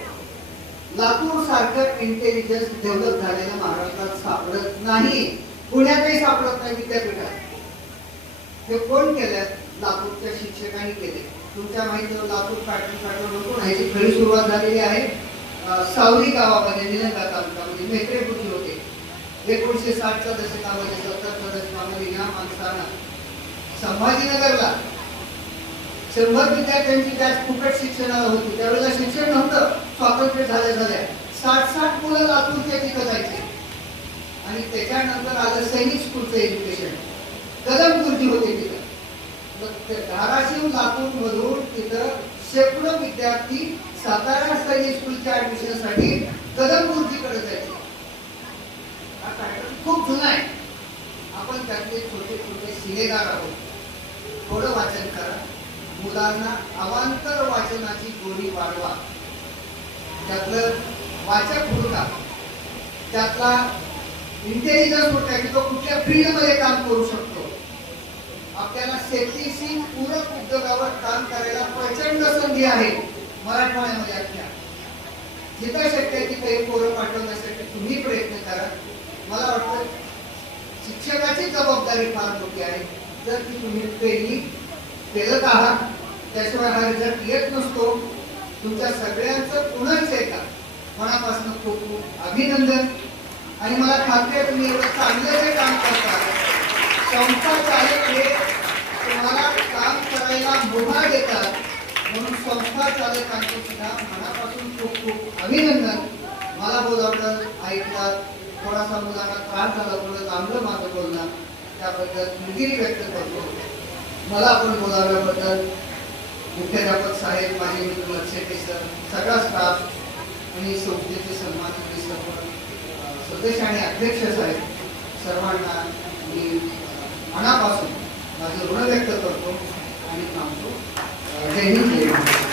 लातूर सारखं इंटेलिजन्स डेव्हलप झालेलं महाराष्ट्रात सापडत नाही. पुण्यातही सापडत नाही विद्यापीठात. हे कोण केलं? लातूरच्या शिक्षकांनी केले. तुमच्या माहितीवर लातूर पॅटर्न होतो, ह्याची खरी सुरुवात झालेली आहे सावली गावामध्ये, निलंगा तालुक्यामध्ये. मेत्रे बुद्धी होते 1960च्या दशकामध्ये, 70च्या दशकामध्ये या माणसानं संभाजीनगरला 100 विद्यार्थ्यांची बॅच फुकट शिक्षणाला होती. त्यावेळेला शिक्षण नव्हतं, स्वातंत्र्य झाल्या 60 मुलं लातूरच्या तिथं जायचे. आणि त्याच्यानंतर आलं सैनिक स्कूलचं एज्युकेशन. कदमपूरजी होते तिथं. धाराशिव लातूर मधून तिथं शेकडो विद्यार्थी सातारा सैनिक स्कूलच्या ऍडमिशन साठी कदमपूरजीकडे जायचे. हा पॅटर्न खूप जुना आहे. आपण त्यातले छोटे छोटे शिलेदार आहोत. थोडं वाचन करा, मुलांना अवांतर वाचनाची गोडी वाढवा. त्यातलं वाचक हुडका, त्यातला इंटेलिजन्स हुडका की तो कुठल्या फील्ड मध्ये काम करू शकतो. आपल्याला शेतीशी पूरक उद्योगावर काम करायला प्रचंड संधी आहे मराठवाड्यामध्ये. आपल्या जिथं शक्य आहे तिथे पोरं पाठवण्यासाठी तुम्ही प्रयत्न करा. मला वाटतं शिक्षकाची जबाबदारी फार मोठी आहे. जर ती तुम्ही केलं आहात, त्याशिवाय हा रिझल्ट येत नसतो. तुमच्या सगळ्यांचं पुनश्च एकदा मनापासून खूप खूप अभिनंदन. आणि मला खात्री आहे तुम्ही एवढं चांगलं जे काम करता, संस्था चालक हे तुम्हाला काम करायला मुभा देतात. म्हणून संस्था चालकांचे सुद्धा मनापासून खूप खूप अभिनंदन. मला बोलावलं, ऐकतात, थोडासा मुलांना त्रास झाला, थोडं चांगलं माझं बोलणं, त्याबद्दल दिलगिरी व्यक्त करतो. मला आपण बोलावल्याबद्दल मुख्याध्यापक साहेब, माझे मित्र लक्षेटे सर, सगळा स्टाफ आणि संस्थेचे सन्मानित सर्व सदस्य आणि अध्यक्ष साहेब, सर्वांना मी मनापासून माझं ऋण व्यक्त करतो आणि थांबतो. जय हिंद, जय महाराष्ट्र.